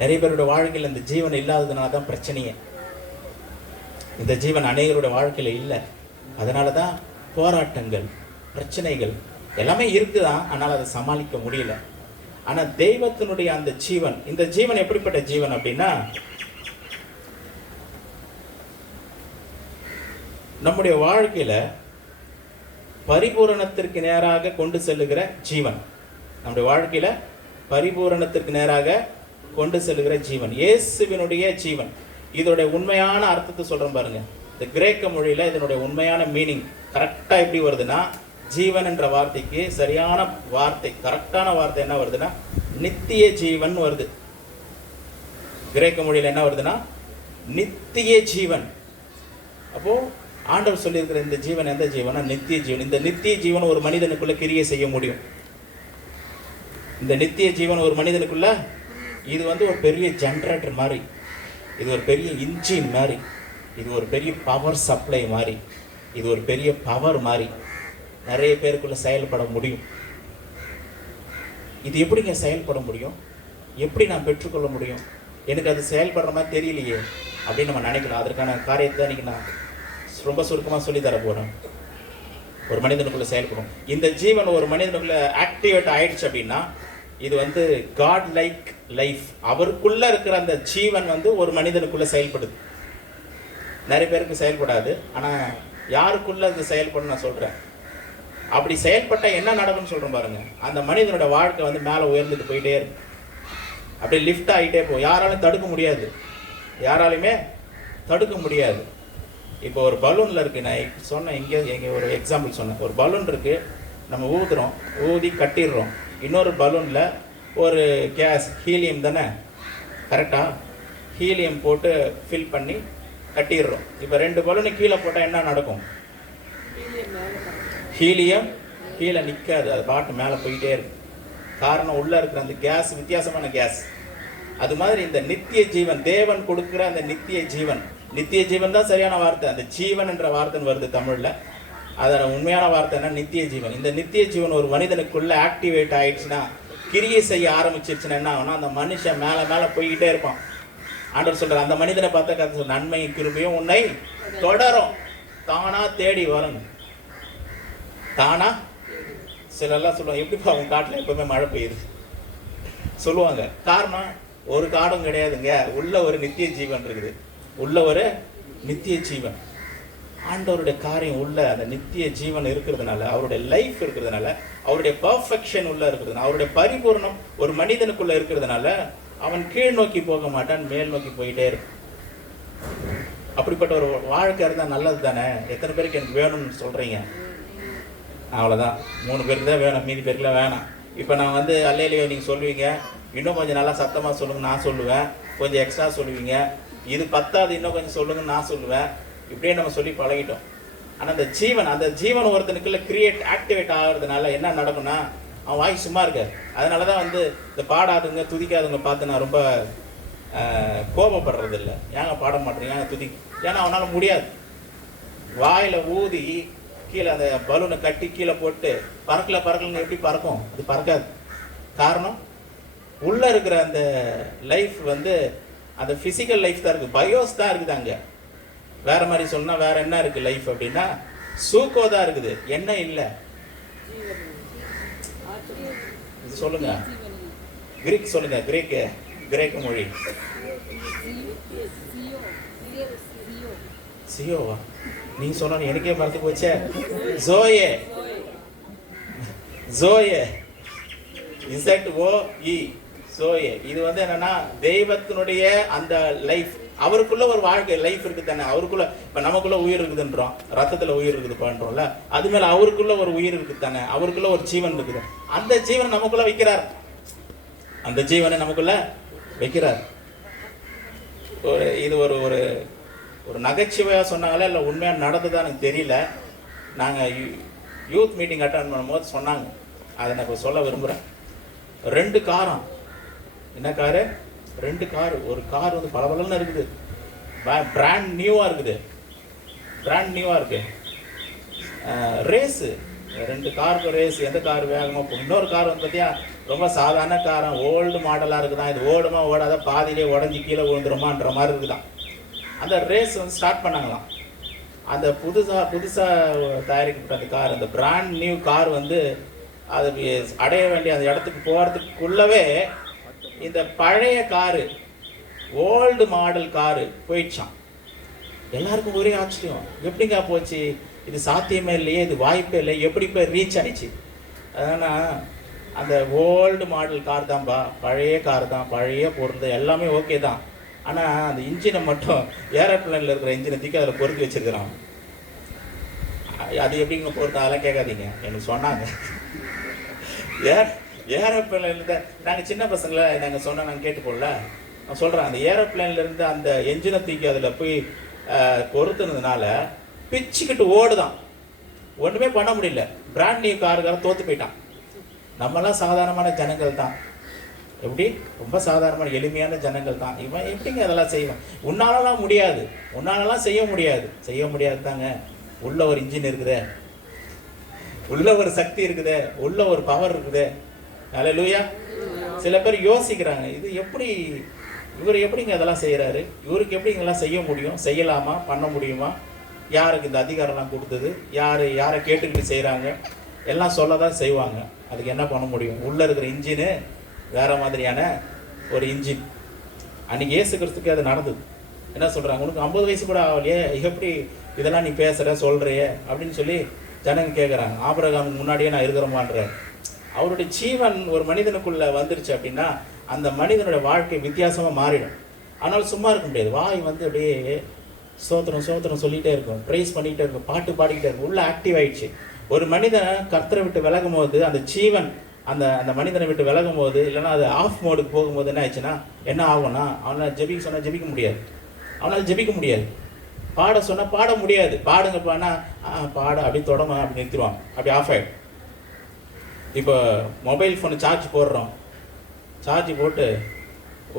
நிறைய பேருடைய வாழ்க்கையில் இந்த ஜீவன் இல்லாததுனால தான் பிரச்சனையே. இந்த ஜீவன் அநேகருடைய வாழ்க்கையில இல்லை, அதனால தான் போராட்டங்கள், பிரச்சனைகள் எல்லாமே இருக்குதான், ஆனால் அதை சமாளிக்க முடியல. ஆனால் தெய்வத்தினுடைய அந்த ஜீவன், இந்த ஜீவன் எப்படிப்பட்ட ஜீவன் அப்படின்னா, நம்முடைய வாழ்க்கையில பரிபூரணத்திற்கு நேராக கொண்டு செல்லுகிற ஜீவன். நம்முடைய வாழ்க்கையில பரிபூரணத்திற்கு நேராக கொண்டு செல்லுகிற ஜீவன், இயேசுவினுடைய ஜீவன். இதோடைய உண்மையான அர்த்தத்தை சொல்றேன் பாருங்க. இந்த கிரேக்க மொழியில இதனுடைய உண்மையான மீனிங் கரெக்டா எப்படி வருதுன்னா, ஜீவன் என்ற வார்த்தைக்கு சரியான வார்த்தை, கரெக்டான வார்த்தை என்ன வருதுன்னா நித்திய ஜீவன் வருது. கிரேக்க மொழியில என்ன வருதுன்னா நித்திய ஜீவன். அப்போ ஆண்டவர் சொல்லியிருக்கிற இந்த ஜீவன் எந்த ஜீவனா? நித்திய ஜீவன். இந்த நித்திய ஜீவன் ஒரு மனிதனுக்குள்ள கிரியை செய்ய முடியும். இந்த நித்திய ஜீவன் ஒரு மனிதனுக்குள்ள இது ஒரு பெரிய ஜெனரேட்டர் மாதிரி, இது ஒரு பெரிய இன்ஜின் மாதிரி, இது ஒரு பெரிய பவர் சப்ளை மாதிரி, இது ஒரு பெரிய பவர் மாதிரி நிறைய பேருக்குள்ள செயல்பட முடியும். இது எப்படிங்க செயல்பட முடியும்? எப்படி நான் பெற்றுக்கொள்ள முடியும்? எனக்கு அது செயல்படுற மாதிரி தெரியலையே அப்படின்னு நம்ம நினைக்கலாம். அதற்கான காரியத்தை இன்னைக்கு நான் ரொம்ப சுருக்கமாக சொல்லி தர போகிறேன். ஒரு மனிதனுக்குள்ள செயல்படும் இந்த ஜீவன் ஒரு மனிதனுக்குள்ள ஆக்டிவேட் ஆயிடுச்சு அப்படின்னா இது காட் லைக் லைஃப். அவருக்குள்ள இருக்கிற அந்த ஜீவன் ஒரு மனிதனுக்குள்ள செயல்படுது. நிறைய பேருக்கு செயல்படாது, ஆனால் யாருக்குள்ள அது செயல்படும் நான் சொல்கிறேன். அப்படி செயல்பட்டால் என்ன நடக்கும்னு சொல்கிறேன் பாருங்க. அந்த மனிதனோட வாழ்க்கை மேலே உயர்ந்துட்டு போயிட்டே இருக்கும், அப்படியே லிஃப்ட் ஆகிட்டே போகும். யாராலும் தடுக்க முடியாது, யாராலையுமே தடுக்க முடியாது. இப்போ ஒரு பலூனில் இருக்குது, நான் சொன்னேன் எங்கே ஒரு எக்ஸாம்பிள் சொன்னேன். ஒரு பலூன் இருக்குது, நம்ம ஊதுறோம், ஊதி கட்டிடுறோம். இன்னொரு பலூனில் ஒரு கேஸ், ஹீலியம் தானே, கரெக்டாக ஹீலியம் போட்டு ஃபில் பண்ணி கட்டிடுறோம். இப்போ 2 பலூனு கீழே போட்டால் என்ன நடக்கும்? ஹீலியம் கீழே நிற்காது, அது பாட்டு மேலே போயிட்டே இருக்கும். காரணம் உள்ளே இருக்கிற அந்த கேஸ் வித்தியாசமான கேஸ். அது மாதிரி இந்த நித்திய ஜீவன், தேவன் கொடுக்குற அந்த நித்திய ஜீவன், நித்திய ஜீவன் தான் சரியான வார்த்தை. அந்த ஜீவன் என்ற வார்த்தைன்னு வருது தமிழில். அதோட உண்மையான வார்த்தை என்ன? நித்திய ஜீவன். இந்த நித்திய ஜீவன் ஒரு மனிதனுக்குள்ள ஆக்டிவேட் ஆயிடுச்சுன்னா, கிரியை செய்ய ஆரம்பிச்சிருச்சுன்னா என்ன ஆகும்னா, அந்த மனுஷன் மேலே மேலே போய்கிட்டே இருப்பான். ஆண்டவர் சொல்கிறார், அந்த மனிதனை பார்த்தா கதை நன்மையும் கிருபையும் உன்னை தொடரும், தானா தேடி வரும். தானா சிலர்லாம் சொல்லுவாங்க, எப்படிப்பா அவங்க காட்டில் எப்பவுமே மழை பெய்யுது சொல்லுவாங்க. காரணம் ஒரு காடும் கிடையாதுங்க, உள்ள ஒரு நித்திய ஜீவன் இருக்குது, உள்ள ஒரு நித்திய ஜீவன். ஆண்டவருடைய காரியம் உள்ள அந்த நித்திய ஜீவன் இருக்கிறதுனால, அவருடைய லைஃப் இருக்கிறதுனால, அவருடைய பர்ஃபெக்ஷன் உள்ள இருக்கிறதுனால, அவருடைய பரிபூர்ணம் ஒரு மனிதனுக்குள்ள இருக்கிறதுனால அவன் கீழ் நோக்கி போக மாட்டான், மேல் நோக்கி போயிட்டே இருக்கும். அப்படிப்பட்ட ஒரு வாழ்க்கை இருந்தால் நல்லது தானே? எத்தனை பேருக்கு எனக்கு வேணும்னு சொல்கிறீங்க? அவ்வளோதான், 3 பேருக்கு தான் வேணும், மீதி பேருக்குலாம் வேணாம். இப்போ நான் அல்லையிலேயே நீங்கள் சொல்லுவீங்க, இன்னும் கொஞ்சம் நல்லா சத்தமாக சொல்லுங்க நான் சொல்லுவேன், கொஞ்சம் எக்ஸ்ட்ரா சொல்லுவீங்க, இது பத்தாது இன்னும் கொஞ்சம் சொல்லுங்கன்னு நான் சொல்லுவேன். இப்படியே நம்ம சொல்லி பழகிட்டோம். ஆனால் அந்த ஜீவன் ஒருத்தனுக்குள்ள ஆக்டிவேட் ஆகிறதுனால என்ன நடக்கும்னா, அவன் வாய் சும்மா இருக்காது. அதனால தான் இந்த பாடாதுங்க துதிக்காதுங்க பார்த்து நான் ரொம்ப கோபப்படுறது இல்லை. ஏங்க பாட மாட்டேங்க, ஏங்க துதி, ஏன்னா அவனால் முடியாது. வாயில் ஊதி கீழே அந்த பலூனை கட்டி கீழே போட்டு பறக்கலன்னு எப்படி பறக்கும்? அது பறக்காது. காரணம் உள்ள இருக்கிற அந்த லைஃப் அந்த பிசிக்கல் லைஃப் தான் இருக்குது, பயோஸ் தான் இருக்குது. அங்கே வேற மாதிரி சொன்னா வேற என்ன இருக்கு லைஃப் அப்படின்னா, சூக்கோ தான் இருக்குது, என்ன இல்லை. இது சொல்லுங்க, கிரீக் சொல்லுங்க, கிரேக்க மொழி சியோவா? நீங்க சொன்ன எனக்கே மறந்து போச்சே. Zoe, zoe, ZOE, zoe. இது என்னன்னா தெய்வத்தினுடைய அந்த லைஃப். அவருக்குள்ள ஒரு வாழ்க்கை லைஃப் இருக்கு தானே. அவருக்குள்ள இப்ப நமக்குள்ள உயிர் இருக்குதுன்றோம், ரத்தத்துல உயிர் இருக்குது பண்றோம்ல, அது மேல அவருக்குள்ள ஒரு உயிர் இருக்கு தானே, அவருக்குள்ள ஒரு ஜீவன் இருக்குது. அந்த ஜீவன் நமக்குள்ள வைக்கிறார், அந்த ஜீவனை நமக்குள்ள வைக்கிறார். இது ஒரு ஒரு நகைச்சுவையா சொன்னாங்களே இல்லை உண்மையாக நடந்ததா எனக்கு தெரியல. நாங்கள் யூத் மீட்டிங் அட்டன் பண்ணும்போது சொன்னாங்க, அதை நான் இப்போ சொல்ல விரும்புகிறேன். 2 காரம், என்ன காரு? 2 கார். ஒரு கார் பளபளன்னு இருக்குது, பிராண்ட் நியூவாக இருக்குது, பிராண்ட் நியூவாக இருக்கு. ரேஸு, 2 காருக்கு ரேஸ், எந்த கார் வேகமாக போகும். இன்னொரு கார் பார்த்தியா ரொம்ப சாதாரண காரம், ஓல்டு மாடலாக இருக்குதான். இது ஓடுமா ஓடாத, பாதியிலே உடஞ்சி கீழே விழுந்துருமான்ற மாதிரி இருக்குதான். அந்த ரேஸ் ஸ்டார்ட் பண்ணாங்களாம். அந்த புதுசாக தயாரிக்கப்பட்ட அந்த கார், அந்த பிராண்ட் நியூ கார் அது அடைய வேண்டிய அந்த இடத்துக்கு போகிறதுக்குள்ளவே இந்த பழைய காரு, ஓல்டு மாடல் காரு போயிடுச்சான். எல்லாருக்கும் ஒரே ஆச்சரியம், எப்படிங்க போச்சு, இது சாத்தியமே இல்லையே, இது வாய்ப்பே இல்லை, எப்படி போய் ரீச் ஆயிடுச்சு. அதனால் அந்த ஓல்டு மாடல் கார் தான்ப்பா, பழைய கார் தான், பழைய பொருள் எல்லாமே ஓகே தான். ஆனால் அந்த இன்ஜினை மட்டும் ஏரோப்ளேனில் இருக்கிற இன்ஜினை தூக்கி அதில் பொறுக்கி வச்சுருக்கிறான். அது எப்படிங்க பொறுத்த, அதெல்லாம் கேட்காதீங்க, எனக்கு சொன்னாங்க. ஏரோப்ளேன்லேருந்து நாங்கள் சின்ன பசங்களை நாங்கள் சொன்னால் நாங்கள் கேட்டுப்போம்ல, நான் சொல்கிறேன், அந்த ஏரோப்ளேன்லேருந்து அந்த என்ஜினை தூக்கி அதில் போய் பொறுத்துனதுனால பிச்சுக்கிட்டு ஓடுதான், ஒன்றுமே பண்ண முடியல. பிராண்ட் நியூ காருக்கார தோற்று போயிட்டான். நம்மளாம் சாதாரணமான ஜனங்கள் தான், எப்படி ரொம்ப சாதாரணமான எளிமையான ஜனங்கள் தான். இவன் எப்படிங்க அதெல்லாம் செய்வான்? உன்னாலலாம் முடியாது, உன்னாலலாம் செய்ய முடியாது தாங்க. உள்ள ஒரு இன்ஜின் இருக்குதே, உள்ள ஒரு சக்தி இருக்குதே, உள்ள ஒரு பவர் இருக்குதே. அல்லேலூயா. சில பேர் யோசிக்கிறாங்க, இது எப்படி, இவர் எப்படிங்க அதெல்லாம் செய்கிறாரு, இவருக்கு எப்படி இதெல்லாம் செய்ய முடியும், செய்யலாமா, பண்ண முடியுமா, யாருக்கு இந்த அதிகாரம்லாம் கொடுத்தது, யாரை கேட்டுக்கிட்டு செய்கிறாங்க, எல்லாம் சொல்ல தான் செய்வாங்க. அதுக்கு என்ன பண்ண முடியும்? உள்ளே இருக்கிற இன்ஜினு வேறு மாதிரியான ஒரு இன்ஜின். அன்றைக்கி இயேசு கிறிஸ்துக்கு அது நடந்தது. என்ன சொல்கிறாங்க, உனக்கு 50 வயசு கூட ஆகலையே, எப்படி இதெல்லாம் நீ பேசுகிற சொல்கிறியே அப்படின்னு சொல்லி ஜனங்க கேட்குறாங்க. ஆபிரகாமுக்கு முன்னாடியே நான் இருக்கிறோமான்ற அவருடைய ஜீவன் ஒரு மனிதனுக்குள்ளே வந்துருச்சு அப்படின்னா அந்த மனிதனுடைய வாழ்க்கை வித்தியாசமாக மாறிடும். ஆனால் சும்மா இருக்க முடியாது, வாய் வந்து அப்படியே ஸ்தோத்திரம் சொல்லிகிட்டே இருக்கும், ப்ரைஸ் பண்ணிக்கிட்டே இருக்கும், பாட்டு பாடிக்கிட்டே இருக்கும், உள்ளே ஆக்டிவ் ஆகிடுச்சு. ஒரு மனிதனை கர்த்தரை விட்டு விலகும் போது அந்த ஜீவன் அந்த மனிதனை விட்டு விலகும் போது, இல்லைனா அது ஆஃப் மோடுக்கு போகும்போது என்ன ஆயிடுச்சுன்னா என்ன ஆகும்னா, அவனால் ஜெபிக்க சொன்னால் ஜெபிக்க முடியாது, அவனால் ஜெபிக்க முடியாது. பாட சொன்னால் பாட முடியாது. பாடுங்கப்பானா பாட அப்படி தொடங்க அப்படி நிறுத்திடுவாங்க, அப்படி ஆஃப் ஆகிடும். இப்போ மொபைல் ஃபோனு சார்ஜ் போடுறோம், சார்ஜ் போட்டு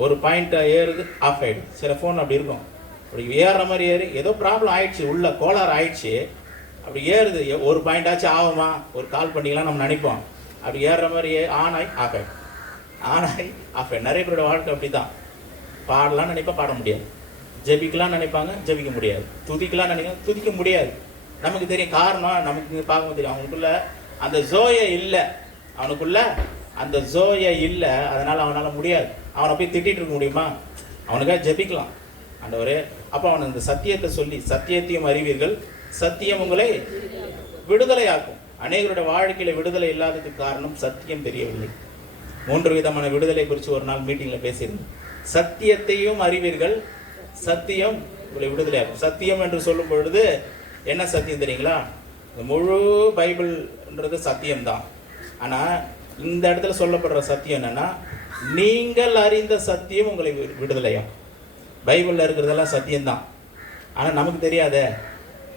ஒரு பாயிண்ட்டை ஏறுது, ஆஃப் ஆகிடும். சில ஃபோன் அப்படி இருக்கும், அப்படி ஏறுற மாதிரி ஏறி ஏதோ ப்ராப்ளம் ஆயிடுச்சு, உள்ள கோளாறு ஆயிடுச்சு, அப்படி ஏறுது, ஒரு பாயிண்டாச்சும் ஆகுமா, ஒரு கால் பண்ணிக்கலாம் நம்ம நினைப்போம். அப்படி ஏறுற மாதிரி ஆன் ஆகி ஆஃப் ஆகிடும், ஆன் ஆகி ஆஃப் ஆகிடும். நிறைய பேரோட வாழ்க்கை அப்படி தான். பாடலாம் நினைப்பா, பாட முடியாது. ஜெபிக்கலாம் நினைப்பாங்க, ஜெபிக்க முடியாது. துதிக்கலாம் நினைப்பாங்க, துதிக்க முடியாது. நமக்கு தெரியும் காரணம், நமக்கு பார்க்க தெரியும், அவனுக்குள்ள அந்த ஜோயை இல்லை, அவனுக்குள்ள அந்த ஜோயை இல்லை, அதனால் அவனால் முடியாது. அவனை போய் திட்டிகிட்டு இருக்க முடியுமா? அவனுக்காக ஜெபிக்கலாம் ஆண்டவரே. அப்போ அவன் அந்த சத்தியத்தை சொல்லி, சத்தியத்தையும் அறிவீர்கள், சத்தியம் உங்களை விடுதலையாக்கும். அநேகருடைய வாழ்க்கையில் விடுதலை இல்லாததுக்கு காரணம் சத்தியம் தெரியவில்லை. 3 விதமான விடுதலை குறித்து ஒரு நாள் மீட்டிங்கில் பேசியிருந்தேன். சத்தியத்தையும் அறிவீர்கள், சத்தியம் உங்களை விடுதலையாக்கும். சத்தியம் என்று சொல்லும் பொழுது என்ன சத்தியம் தெரியுங்களா? இந்த முழு பைபிள்ன்றது சத்தியம்தான். ஆனால் இந்த இடத்துல சொல்லப்படுற சத்தியம் என்னன்னா, நீங்கள் அறிந்த சத்தியம் உங்களை விடுதலையாக்கும். பைபிளில் இருக்கிறதெல்லாம் சத்தியம்தான், ஆனால் நமக்கு தெரியாத.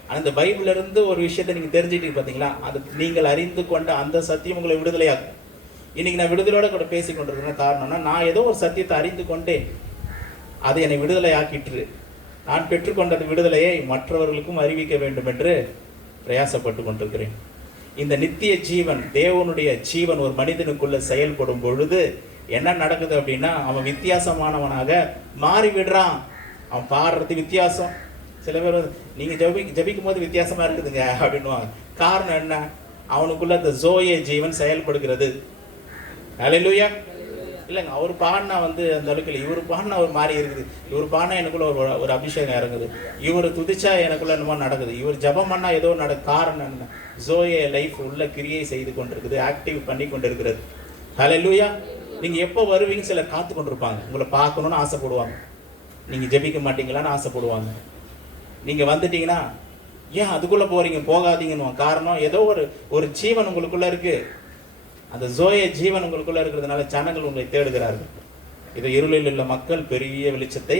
ஆனால் இந்த பைபிள்ல இருந்து ஒரு விஷயத்தை நீங்கள் தெரிஞ்சுக்கிட்டு பார்த்தீங்களா, அது நீங்கள் அறிந்து கொண்ட அந்த சத்தியம் உங்களை விடுதலையாக்கும். இன்னைக்கு நான் விடுதலையோட கூட பேசி கொண்டிருக்கிறேன். காரணம்னா, நான் ஏதோ ஒரு சத்தியத்தை அறிந்து கொண்டேன், அது என்னை விடுதலை ஆக்கிட்டு, நான் பெற்றுக்கொண்ட விடுதலையை மற்றவர்களுக்கும் அறிவிக்க வேண்டும் என்று பிரயாசப்பட்டு கொண்டிருக்கிறேன். இந்த நித்திய ஜீவன், தேவனுடைய ஜீவன் ஒரு மனிதனுக்குள்ள செயல்படும் பொழுது என்ன நடக்குது அப்படின்னா, அவன் வித்தியாசமானவனாக மாறி விடுறான். அவன் பாடுறது வித்தியாசம். சில பேர் நீங்கள் ஜபிக்கும் போது வித்தியாசமாக இருக்குதுங்க அப்படின்வாங்க. காரணம் என்ன? அவனுக்குள்ள அந்த ஜோயே ஜீவன் செயல்படுகிறது. அல்லேலூயா. இல்லைங்க, அவர் பாடினா வந்து அந்த அளவுக்கு இல்லை, இவர் பாடினா ஒரு மாதிரி இருக்குது, இவர் பாடினா எனக்குள்ள ஒரு அபிஷேகம் இறங்குது, இவர் துதிச்சா எனக்குள்ள என்னமோ நடக்குது, இவர் ஜபம் பண்ணால் ஏதோ காரணம் என்ன? ஜோயே லைஃப் உள்ள கிரியை செய்து கொண்டிருக்குது, ஆக்டிவ் பண்ணி கொண்டு இருக்கிறது. அல்லேலூயா. நீங்கள் எப்போ வருவீங்க சிலர் காத்து கொண்டிருப்பாங்க, உங்களை பார்க்கணுன்னு ஆசைப்படுவாங்க. நீங்கள் ஜெபிக்க மாட்டீங்களான்னு ஆசைப்படுவாங்க. நீங்கள் வந்துட்டீங்கன்னா ஏன் அதுக்குள்ளே போகிறீங்க, போகாதீங்கன்னு. காரணம், ஏதோ ஒரு ஜீவன் உங்களுக்குள்ளே இருக்குது. அந்த ஜோய ஜீவன் உங்களுக்குள்ளே இருக்கிறதுனால ஜனங்கள் உங்களை தேடுகிறார்கள். இதை இருளில் உள்ள மக்கள் பெரிய வெளிச்சத்தை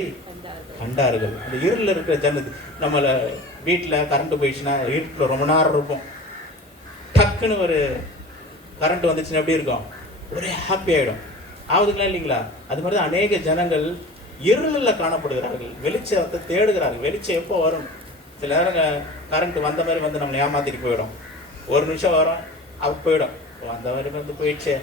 கண்டார்கள். அந்த இருளில் இருக்கிற ஜனத்துக்கு, நம்மளை வீட்டில் கரண்ட் போயிடுச்சுன்னா வீட்டில் ரொம்ப நேரம் இருக்கும், டக்குன்னு ஒரு கரண்ட் வந்துச்சுன்னா எப்படி இருக்கும்? ஒரே ஹாப்பி ஆகிடும். ஆகுதுங்களா இல்லைங்களா? அது மாதிரி தான் அநேக ஜனங்கள் இருளில் காணப்படுகிறார்கள், வெளிச்சத்தை தேடுகிறார்கள். வெளிச்சம் எப்போ வரும்? சில நேரம் கரண்ட் வந்த மாதிரி வந்து நம்மளை ஏமாத்திட்டு போயிடும். ஒரு நிமிஷம் வரும், அப்போ போயிடும், அந்த மாதிரி வந்து போயிடுச்சு.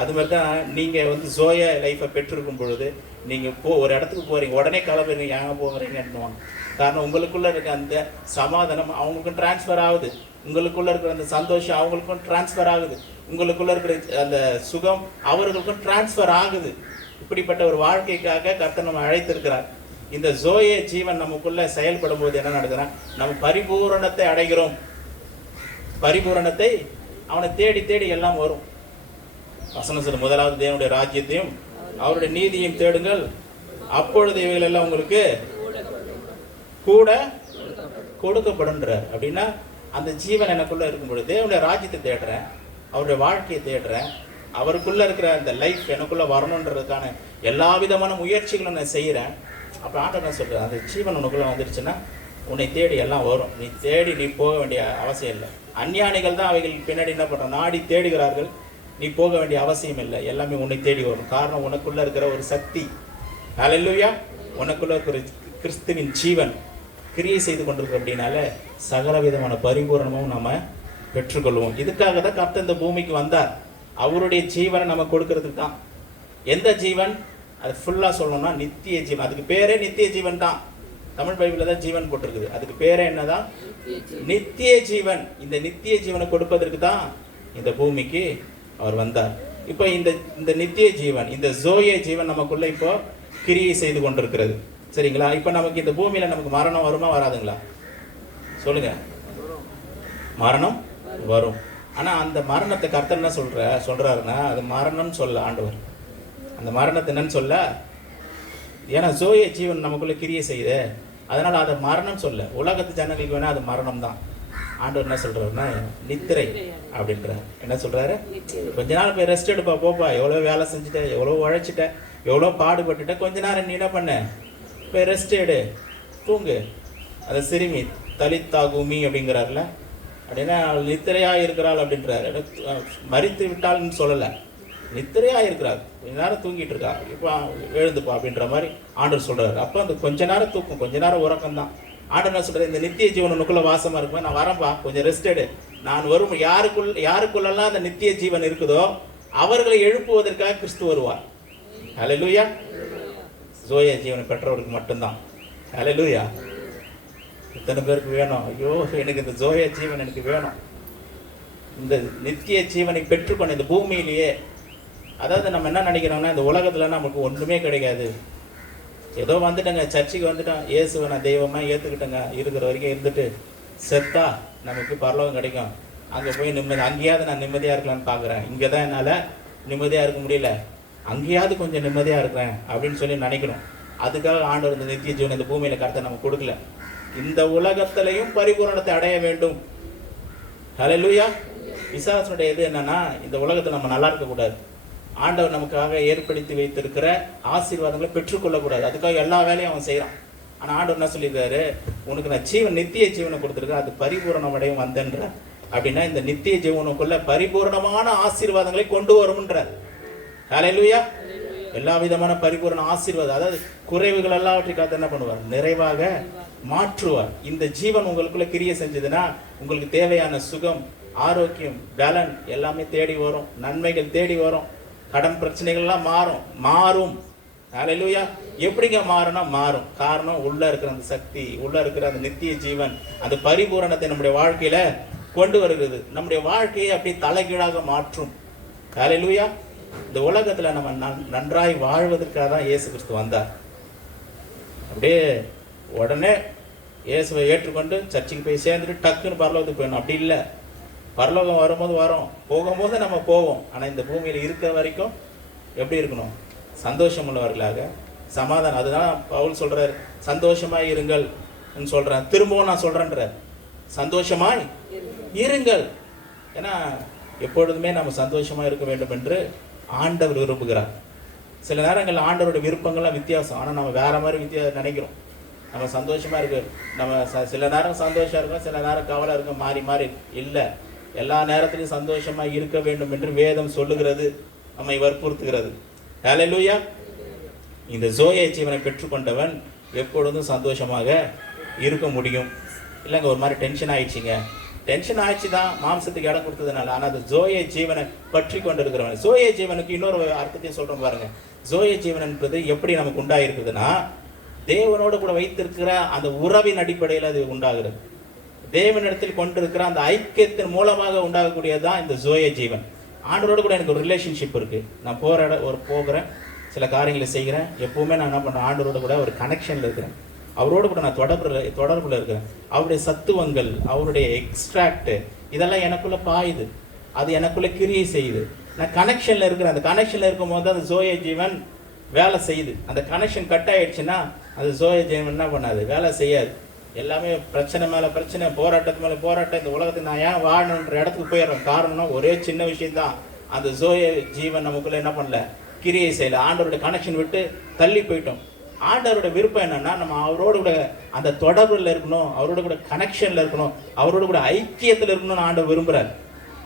அது மாதிரி தான் நீங்கள் வந்து ஜோயா லைஃப்பை பெற்றிருக்கும் பொழுது நீங்கள் ஒரு இடத்துக்கு போகிறீங்க, உடனே கிளம்புறீங்க, ஏன் போகிறீங்கன்னுவாங்க. காரணம், உங்களுக்குள்ளே இருக்க அந்த சமாதானம் அவங்களுக்கும் டிரான்ஸ்ஃபர் ஆகுது, உங்களுக்குள்ளே இருக்கிற அந்த சந்தோஷம் அவங்களுக்கும் டிரான்ஸ்ஃபர் ஆகுது, உங்களுக்குள்ளே இருக்கிற அந்த சுகம் அவர்களுக்கும் டிரான்ஸ்ஃபர் ஆகுது. இப்படிப்பட்ட ஒரு வாழ்க்கைக்காக கர்த்தர் நம்ம அழைத்திருக்கிறார். இந்த ஜோயே ஜீவன் நமக்குள்ள செயல்படும் போது என்ன நடக்குதுன்னா நம்ம பரிபூரணத்தை அடைகிறோம். பரிபூரணத்தை அவனை தேடி தேடி எல்லாம் வரும். வசனம் சொல்ல, முதலாவது தேவனுடைய ராஜ்யத்தையும் அவருடைய நீதியையும் தேடுங்கள், அப்பொழுது இவைகள் எல்லாம் உங்களுக்கு கூட கொடுக்கப்படுன்றார். அப்படின்னா அந்த ஜீவன் எனக்குள்ள இருக்கும் பொழுது தேவனுடைய ராஜ்யத்தை தேடுறேன், அவருடைய வாழ்க்கையை தேடுறேன், அவருக்குள்ள இருக்கிற அந்த லைஃப் எனக்குள்ள வரணுன்றதுக்கான எல்லா விதமான முயற்சிகளும் நான் செய்கிறேன். அப்போ ஆண்டவர் என்ன சொல்கிறேன், அந்த ஜீவன் உனக்குள்ள வந்துருச்சுன்னா உன்னை தேடி எல்லாம் வரும். நீ தேடி நீ போக வேண்டிய அவசியம் இல்லை. அஞ்ஞானிகள் தான் அவைகள் பின்னாடி என்ன பண்ணுறோம், நாடி தேடுகிறார்கள். நீ போக வேண்டிய அவசியம் இல்லை, எல்லாமே உன்னை தேடி வரும். காரணம் உனக்குள்ள இருக்கிற ஒரு சக்தி. ஹல்லேலூயா. உனக்குள்ள இருக்கிற கிறிஸ்துவின் ஜீவன் கிரியை செய்து கொண்டிருக்கு. அப்படின்னால சகல விதமான பரிபூரணமும் நம்ம பெற்றுக்கொள்வோம். இதுக்காக தான் கர்த்தர் இந்த பூமிக்கு வந்தார், அவருடைய ஜீவனை நம்ம கொடுக்கறதுக்கு தான். எந்த ஜீவன்? அது ஃபுல்லாக சொல்லணும்னா நித்திய ஜீவன். அதுக்கு பேரே நித்திய ஜீவன் தான். தமிழ் பைபிளில் தான் ஜீவன் போட்டிருக்குது. அதுக்கு பேரே என்னதான்? நித்திய ஜீவன். இந்த நித்திய ஜீவனை கொடுப்பதற்கு தான் இந்த பூமிக்கு அவர் வந்தார். இப்போ இந்த நித்திய ஜீவன், இந்த ஜோயே ஜீவன் நமக்குள்ள இப்போ கிரியை செய்து கொண்டிருக்கிறது. சரிங்களா? இப்போ நமக்கு இந்த பூமியில் நமக்கு மரணம் வருமா வராதுங்களா? சொல்லுங்க. மரணம் வரும். ஆனால் அந்த மரணத்தை கர்த்தர் என்ன சொல்றாருன்னா, அது மரணம் சொல்ல ஆண்டவர். அந்த மரணத்தை என்னன்னு சொல்ல, ஏன்னா ஜோயே ஜீவன் நமக்குள்ள கிரியை செய்யுது, அதனால அதை மரணம் சொல்ல. உலகத்து ஜனங்களுக்கு வேணா அது மரணம் தான். ஆண்டவர் என்ன சொல்றாருன்னா நித்திரை அப்படின்றார். என்ன சொல்றாரு? கொஞ்ச நாள் போய் ரெஸ்ட் எடுப்பா, போப்பா, எவ்வளோ வேலை செஞ்சுட்ட, எவ்வளோ உழைச்சிட்ட, எவ்வளோ பாடுபட்டுட்ட, கொஞ்ச நேரம் நீ என்ன பண்ண, போய் ரெஸ்ட் எடு, தூங்கு. அதை சிறுமி தலித்தாகுமி அப்படிங்கிறார்ல, அப்படின்னா அவள் நித்திரையாக இருக்கிறாள் அப்படின்றாரு. மரித்து விட்டாள்னு சொல்லலை, நித்திரையாக இருக்கிறாள், கொஞ்ச நேரம் தூங்கிட்டு இருக்கா, இப்போ எழுந்துப்பா அப்படின்ற மாதிரி ஆண்டவர் சொல்கிறார். அப்போ அந்த கொஞ்ச நேரம் தூக்கம், கொஞ்ச நேரம் உறக்கம் தான். ஆண்டவர் என்ன சொல்கிறார், இந்த நித்திய ஜீவன் உனக்குள்ளே வாசமாக இருக்குமா, நான் வரேன்ப்பா, கொஞ்சம் ரெஸ்ட் எடு, நான் வரும். யாருக்குள்ளெல்லாம் அந்த நித்திய ஜீவன் இருக்குதோ அவர்களை எழுப்புவதற்காக கிறிஸ்து வருவார். ஹல்லேலூயா. ஜோயே ஜீவனை பெற்றவருக்கு மட்டும்தான். ஹல்லேலூயா. இத்தனை பேருக்கு வேணும், ஐயோ எனக்கு இந்த ஜோயே ஜீவன் எனக்கு வேணும். இந்த நித்திய ஜீவனை பெற்றுக்கொண்ட இந்த பூமியிலேயே, அதாவது நம்ம என்ன நினைக்கிறோம்னா, இந்த உலகத்தில் நமக்கு ஒன்றுமே கிடைக்காது, ஏதோ வந்துட்டேங்க, சர்ச்சுக்கு வந்துட்டோம், இயேசுவை நான் தெய்வமாக ஏற்றுக்கிட்டேங்க, இருக்கிற வரைக்கும் இருந்துட்டு செத்தா நமக்கு பரலோகம் கிடைக்கும், அங்கே போய் நிம்மதி, அங்கேயாவது நான் நிம்மதியாக இருக்கலான்னு பார்க்குறேன், இங்கே தான் என்னால் நிம்மதியாக இருக்க முடியல, அங்கேயாவது கொஞ்சம் நிம்மதியாக இருக்கிறேன் அப்படின்னு சொல்லி நினைக்கணும். அதுக்காக ஆண்டவர் இந்த நித்திய ஜீவன் இந்த பூமியில் கர்த்தர் நம்ம கொடுக்கல. இந்த உலகத்திலையும் பரிபூரணத்தை அடைய வேண்டும். ஹல்லேலூயா. பிசாசுடைய இது என்னன்னா, இந்த உலகத்தில் நம்ம நல்லா இருக்கக்கூடாது, ஆண்டவர் நமக்காக ஏற்படுத்தி வைத்திருக்கிற ஆசீர்வாதங்களை பெற்றுக்கொள்ளக்கூடாது, அதுக்காக எல்லா வேலையும் அவன் செய்கிறான். ஆனால் ஆண்டவர் என்ன சொல்லியிருக்காரு, உனக்கு நான் ஜீவன் நித்திய ஜீவனை கொடுத்துருக்கேன், அது பரிபூரணம் அடையும் வந்தேன்ற. அப்படின்னா இந்த நித்திய ஜீவனுக்குள்ள பரிபூரணமான ஆசீர்வாதங்களை கொண்டு வரும்ன்றார். ஹல்லேலூயா. எல்லா விதமான பரிபூரண ஆசீர்வாதம், அதாவது குறைவுகள் எல்லாவற்றையும் என்ன பண்ணுவார், நிறைவாக மாற்றுவார். இந்த ஜீவன் உங்களுக்குள்ள கிரியை செஞ்சதுன்னா உங்களுக்கு தேவையான சுகம், ஆரோக்கியம், பலன் எல்லாமே தேடி வரும், நன்மைகள் தேடி வரும், கடன் பிரச்சனைகள்லாம் மாறும். ஹல்லேலூயா. எப்படிங்க மாறும்? காரணம் உள்ள இருக்கிற அந்த சக்தி, உள்ள இருக்கிற அந்த நித்திய ஜீவன் அந்த பரிபூரணத்தை நம்முடைய வாழ்க்கையில கொண்டு வருகிறது. நம்முடைய வாழ்க்கையை அப்படியே தலைகீழாக மாற்றும். ஹல்லேலூயா. இந்த உலகத்துல நம்ம நன்றாய் வாழ்வதற்காக தான் இயேசு கிறிஸ்து வந்தார். அப்படியே உடனே இயேசுவை ஏற்றுக்கொண்டு சர்ச்சுக்கு போய் சேர்ந்துட்டு டக்குன்னு பரலோகத்துக்கு போயிடணும், அப்படி இல்லை. பரலோகம் வரும்போது வரோம், போகும்போது நம்ம போவோம். ஆனால் இந்த பூமியில் இருக்கிற வரைக்கும் எப்படி இருக்கணும், சந்தோஷம் உள்ளவர்களாக, சமாதானம். அதுதான் பவுல் சொல்றார், சந்தோஷமாய் இருங்கள் சொல்றேன், திரும்பவும் நான் சொல்றேன்றார், சந்தோஷமாய் இருங்கள். ஏன்னா எப்பொழுதுமே நம்ம சந்தோஷமா இருக்க வேண்டும் என்று ஆண்டவர் விரும்புகிறார். சில நேரங்கள் ஆண்டவருடைய விருப்பங்கள்லாம் வித்தியாசம், ஆனால் நம்ம வேற மாதிரி நினைக்கிறோம். நம்ம சந்தோஷமா இருக்கு, நம்ம சில நேரம் சந்தோஷம் இருக்கும், சில நேரம் கவலை இருக்கும், மாறி இல்லை. எல்லா நேரத்திலையும் சந்தோஷமா இருக்க வேண்டும் என்று வேதம் சொல்லுகிறது, நம்மை வற்புறுத்துகிறது. ஹல்லேலூயா. இந்த ஜோயே ஜீவனை பெற்றுக்கொண்டவன் எப்பொழுதும் சந்தோஷமாக இருக்க முடியும். இல்லைங்க, ஒரு மாதிரி டென்ஷன் ஆயிடுச்சுங்க, டென்ஷன் ஆயிடுச்சு தான் மாம்சத்துக்கு இடம் கொடுத்ததுனால. ஆனால் அது ஜோயே ஜீவனை பற்றி கொண்டு இருக்கிறவன். ஜோயே ஜீவனுக்கு இன்னொரு அர்த்தத்தையும் சொல்கிறோம் பாருங்க. ஜோயே ஜீவன் என்பது எப்படி நமக்கு உண்டாயிருக்குதுன்னா, தேவனோடு கூட வைத்திருக்கிற அந்த உறவின் அடிப்படையில் அது உண்டாகிறது. தேவனிடத்தில் கொண்டிருக்கிற அந்த ஐக்கியத்தின் மூலமாக உண்டாகக்கூடியது தான் இந்த ஜோயே ஜீவன். ஆண்டவரோடு கூட எனக்கு ஒரு ரிலேஷன்ஷிப் இருக்குது. நான் போகிறேன், சில காரியங்களை செய்கிறேன். எப்பவுமே நான் என்ன பண்ணுறேன், ஆண்டவரோட கூட ஒரு கனெக்ஷனில் இருக்கிறேன், அவரோடு கூட நான் தொடர்பில் இருக்கிறேன். அவருடைய சத்துவங்கள், அவருடைய எக்ஸ்ட்ராக்ட் இதெல்லாம் எனக்குள்ளே பாயுது, அது எனக்குள்ளே கிரியை செய்யுது. நான் கனெக்ஷனில் இருக்கிறேன். அந்த கனெக்ஷனில் இருக்கும்போது அந்த ஜோய ஜீவன் வேலை செய்யுது. அந்த கனெக்ஷன் கட் ஆகிடுச்சுன்னா அது ஜோய ஜீவன் என்ன பண்ணாது, வேலை செய்யாது. எல்லாமே பிரச்சனை மேலே பிரச்சனை, போராட்டத்து மேலே போராட்டம். இந்த உலகத்துக்கு நான் ஏன் வாழணுன்ற இடத்துக்கு போயிடுறேன். காரணம்னா ஒரே சின்ன விஷயம்தான், அந்த ஜோய ஜீவன் நமக்குள்ளே என்ன பண்ணல, கிரியை செய்யலை. ஆண்டவருடைய கனெக்ஷன் விட்டு தள்ளி போயிட்டோம். ஆண்டவரோட விருப்பம் என்னன்னா, நம்ம அவரோட கூட அந்த தொடர்பில் இருக்கணும், அவரோட கூட கனெக்ஷனில் இருக்கணும், அவரோட கூட ஐக்கியத்தில் இருக்கணும்னு ஆண்டவர் விரும்புகிறார்.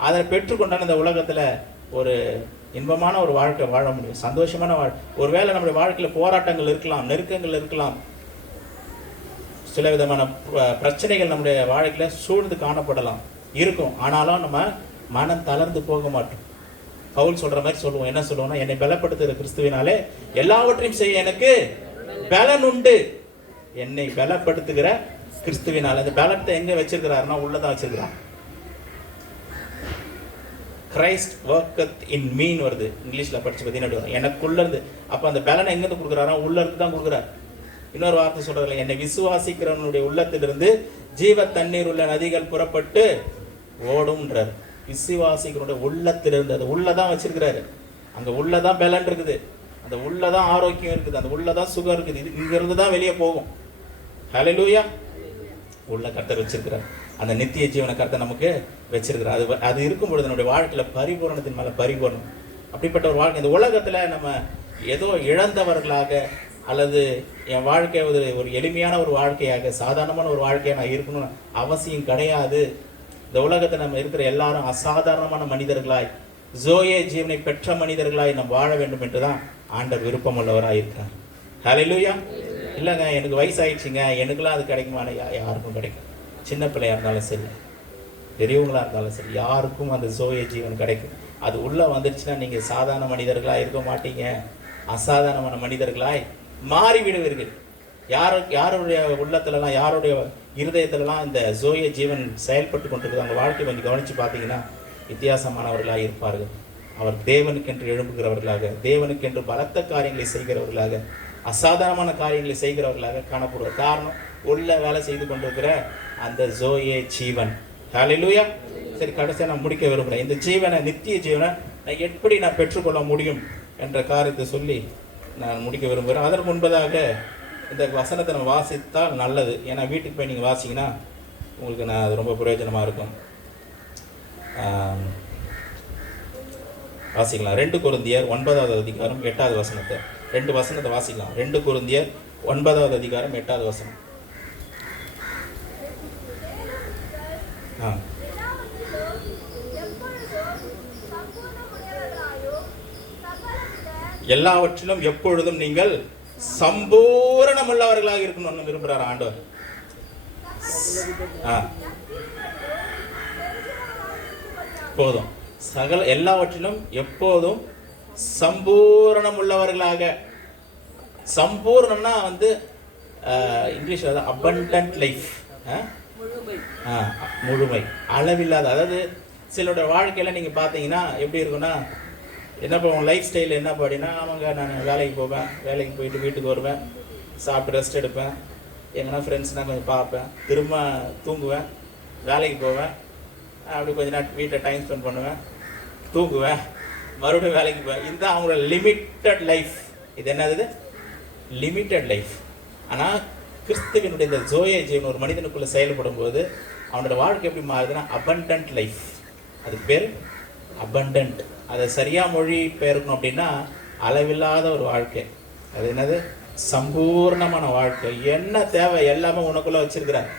அதை பெற்றுக்கொண்டான இந்த உலகத்தில் ஒரு இன்பமான ஒரு வாழ்க்கை வாழ முடியும், சந்தோஷமான ஒருவேளை நம்முடைய வாழ்க்கையில் போராட்டங்கள் இருக்கலாம், நெருக்கங்கள் இருக்கலாம், சில விதமான பிரச்சனைகள் நம்முடைய வாழ்க்கையில் சூழ்ந்து காணப்படலாம், இருக்கும். ஆனாலும் நம்ம மனம் தளர்ந்து போக மாட்டோம். பவுல் சொல்ற மாதிரி சொல்லுவோம். என்ன சொல்லுவோம்னா, என்னை பலப்படுத்துகிற கிறிஸ்துவினாலே எல்லாவற்றையும் செய்ய எனக்கு பலன் உண்டு. என்னை பலப்படுத்துகிற கிறிஸ்துவினால. அந்த பலத்தை எங்க வச்சிருக்கிறாருன்னா உள்ளதான் வச்சிருக்கிறார். கிரைஸ்ட் ஒர்க்கத் இன் மீன் வருது இங்கிலீஷ்ல படிச்சு பார்த்தீங்கன்னா, எனக்குள்ள இருந்து. அப்ப அந்த பலனை எங்கிருந்து கொடுக்குறாரா, உள்ள இருந்து தான் கொடுக்குறாரு. இன்னொரு வார்த்தை சொல்றதுல, என்னை விசுவாசிக்கிறவனுடைய உள்ளத்திலிருந்து ஜீவ தண்ணீர் உள்ள நதிகள் புறப்பட்டு ஓடும்ன்றார். விசுவாசிக்கிறவனுடைய உள்ளத்திலிருந்து, அது உள்ளதான் வச்சிருக்கிறாரு. அங்க உள்ளதான் பலன் இருக்குது, அந்த உள்ளதான் ஆரோக்கியம் இருக்குது, அந்த உள்ளதான் சுகம் இருக்குது. இது இங்க இருந்து தான் வெளியே போகும். ஹல்லேலூயா. உள்ள கர்த்தர் வச்சிருக்கிறார். அந்த நித்திய ஜீவன கர்த்தர் நமக்கு வச்சிருக்கிறார். அது இருக்கும் பொழுது நம்முடைய வாழ்க்கையில பரிபூரணத்தின் மேல பரிபூரணம். அப்படிப்பட்ட ஒரு வாழ்க்கை இந்த உலகத்துல நம்ம ஏதோ இழந்தவர்களாக, அல்லது என் வாழ்க்கை ஒரு எளிமையான ஒரு வாழ்க்கையாக, சாதாரணமான ஒரு வாழ்க்கையாக நான் இருக்கணும்னு அவசியம் கிடையாது. இந்த உலகத்தில் நம்ம இருக்கிற எல்லாரும் அசாதாரணமான மனிதர்களாய், ஜோயே ஜீவனை பெற்ற மனிதர்களாய் நம்ம வாழ வேண்டும் என்று தான் ஆண்டவர் விருப்பம் உள்ளவராக இருக்கிறார். ஹல்லேலூயா. இல்லைங்க, எனக்கு வயசாயிடுச்சுங்க, எனக்குலாம் அது கிடைக்குமான, யாருக்கும் கிடைக்கும். சின்ன பிள்ளையாக இருந்தாலும் சரி, பெரியவங்களாக இருந்தாலும் சரி, யாருக்கும் அந்த ஜோயே ஜீவன் கிடைக்கும். அது உள்ளே வந்துடுச்சுன்னா நீங்கள் சாதாரண மனிதர்களாக இருக்க மாட்டீங்க, அசாதாரணமான மனிதர்களாய் மாறி விடுவீர்கள். யாருடைய உள்ளத்துலலாம், யாருடைய இருதயத்திலலாம் இந்த ஜோய ஜீவன் செயல்பட்டு கொண்டிருக்குது, அவங்க வாழ்க்கை கொஞ்சம் கவனித்து பார்த்தீங்கன்னா வித்தியாசமானவர்களாக இருப்பார்கள். அவர் தேவனுக்கென்று எழும்புகிறவர்களாக, தேவனுக்கென்று பலத்த காரியங்களை செய்கிறவர்களாக, அசாதாரணமான காரியங்களை செய்கிறவர்களாக காணப்படுவார். காரணம், உள்ள வேலை செய்து கொண்டிருக்கிற அந்த ஜோயே ஜீவன். ஹல்லேலூயா. சரி, கடைசியாக நான் முடிக்க விரும்புகிறேன். இந்த ஜீவனை, நித்திய ஜீவனை நான் எப்படி நான் பெற்றுக்கொள்ள முடியும் என்ற காரியத்தை சொல்லி நான் முடிக்க விரும்புகிறேன். அதற்கு முன்பதாக இந்த வசனத்தை நம்ம வாசித்தால் நல்லது. ஏன்னா வீட்டுக்கு போய் நீங்கள் வாசிங்கன்னா உங்களுக்கு நான் அது ரொம்ப பிரயோஜனமாக இருக்கும். வாசிக்கலாம். 2 கொரிந்தியர் 9வது அதிகாரம் 8வது வசனத்தை, 2 வசனத்தை வாசிக்கலாம். 2 கொரிந்தியர் 9வது அதிகாரம் 8வது வசனம். எல்லாவற்றிலும் எப்பொழுதும் நீங்கள் சம்பூரணம் உள்ளவர்களாக இருக்கணும்னு விரும்புகிறார் ஆண்டவர். போதும், சகல எல்லாவற்றிலும் எப்போதும் சம்பூரணம் உள்ளவர்களாக. சம்பூர்ணம்னா இங்கிலீஷ்ல அபண்டன்ட் லைஃப், முழுமை, அளவில்லாத. அதாவது சிலோட வாழ்க்கையில நீங்க பாத்தீங்கன்னா எப்படி இருக்குன்னா, என்ன பண்ணுவோம், லைஃப் ஸ்டைல் என்ன அப்படின்னா, அவங்க நான் வேலைக்கு போவேன், வேலைக்கு போயிட்டு வீட்டுக்கு வருவேன், சாப்பிட்டு ரெஸ்ட் எடுப்பேன், எங்கன்னா ஃப்ரெண்ட்ஸ்னா கொஞ்சம் பார்ப்பேன், திரும்ப தூங்குவேன், வேலைக்கு போவேன், அப்படி கொஞ்ச நேரம் வீட்டில் டைம் ஸ்பெண்ட் பண்ணுவேன், தூங்குவேன், மறுபடியும் வேலைக்கு போவேன். இதுதான் அவங்களோட லிமிட்டட் லைஃப். இது என்னது? Limited life. ஆனால் கிறிஸ்துவனுடைய இந்த ஜோயே ஜீவன் ஒரு மனிதனுக்குள்ளே செயல்படும் போது அவனோட வாழ்க்கை எப்படி மாறுதுன்னா அபண்டன்ட் லைஃப். அதுக்கு பேர் அபண்டன்ட். அதை சரியாக மொழி பெயர்க்கணும் அப்படின்னா அளவில்லாத ஒரு வாழ்க்கை. அது என்னது? சம்பூர்ணமான வாழ்க்கை. என்ன தேவை எல்லாமே உனக்குள்ளே வச்சிருக்கிறார்.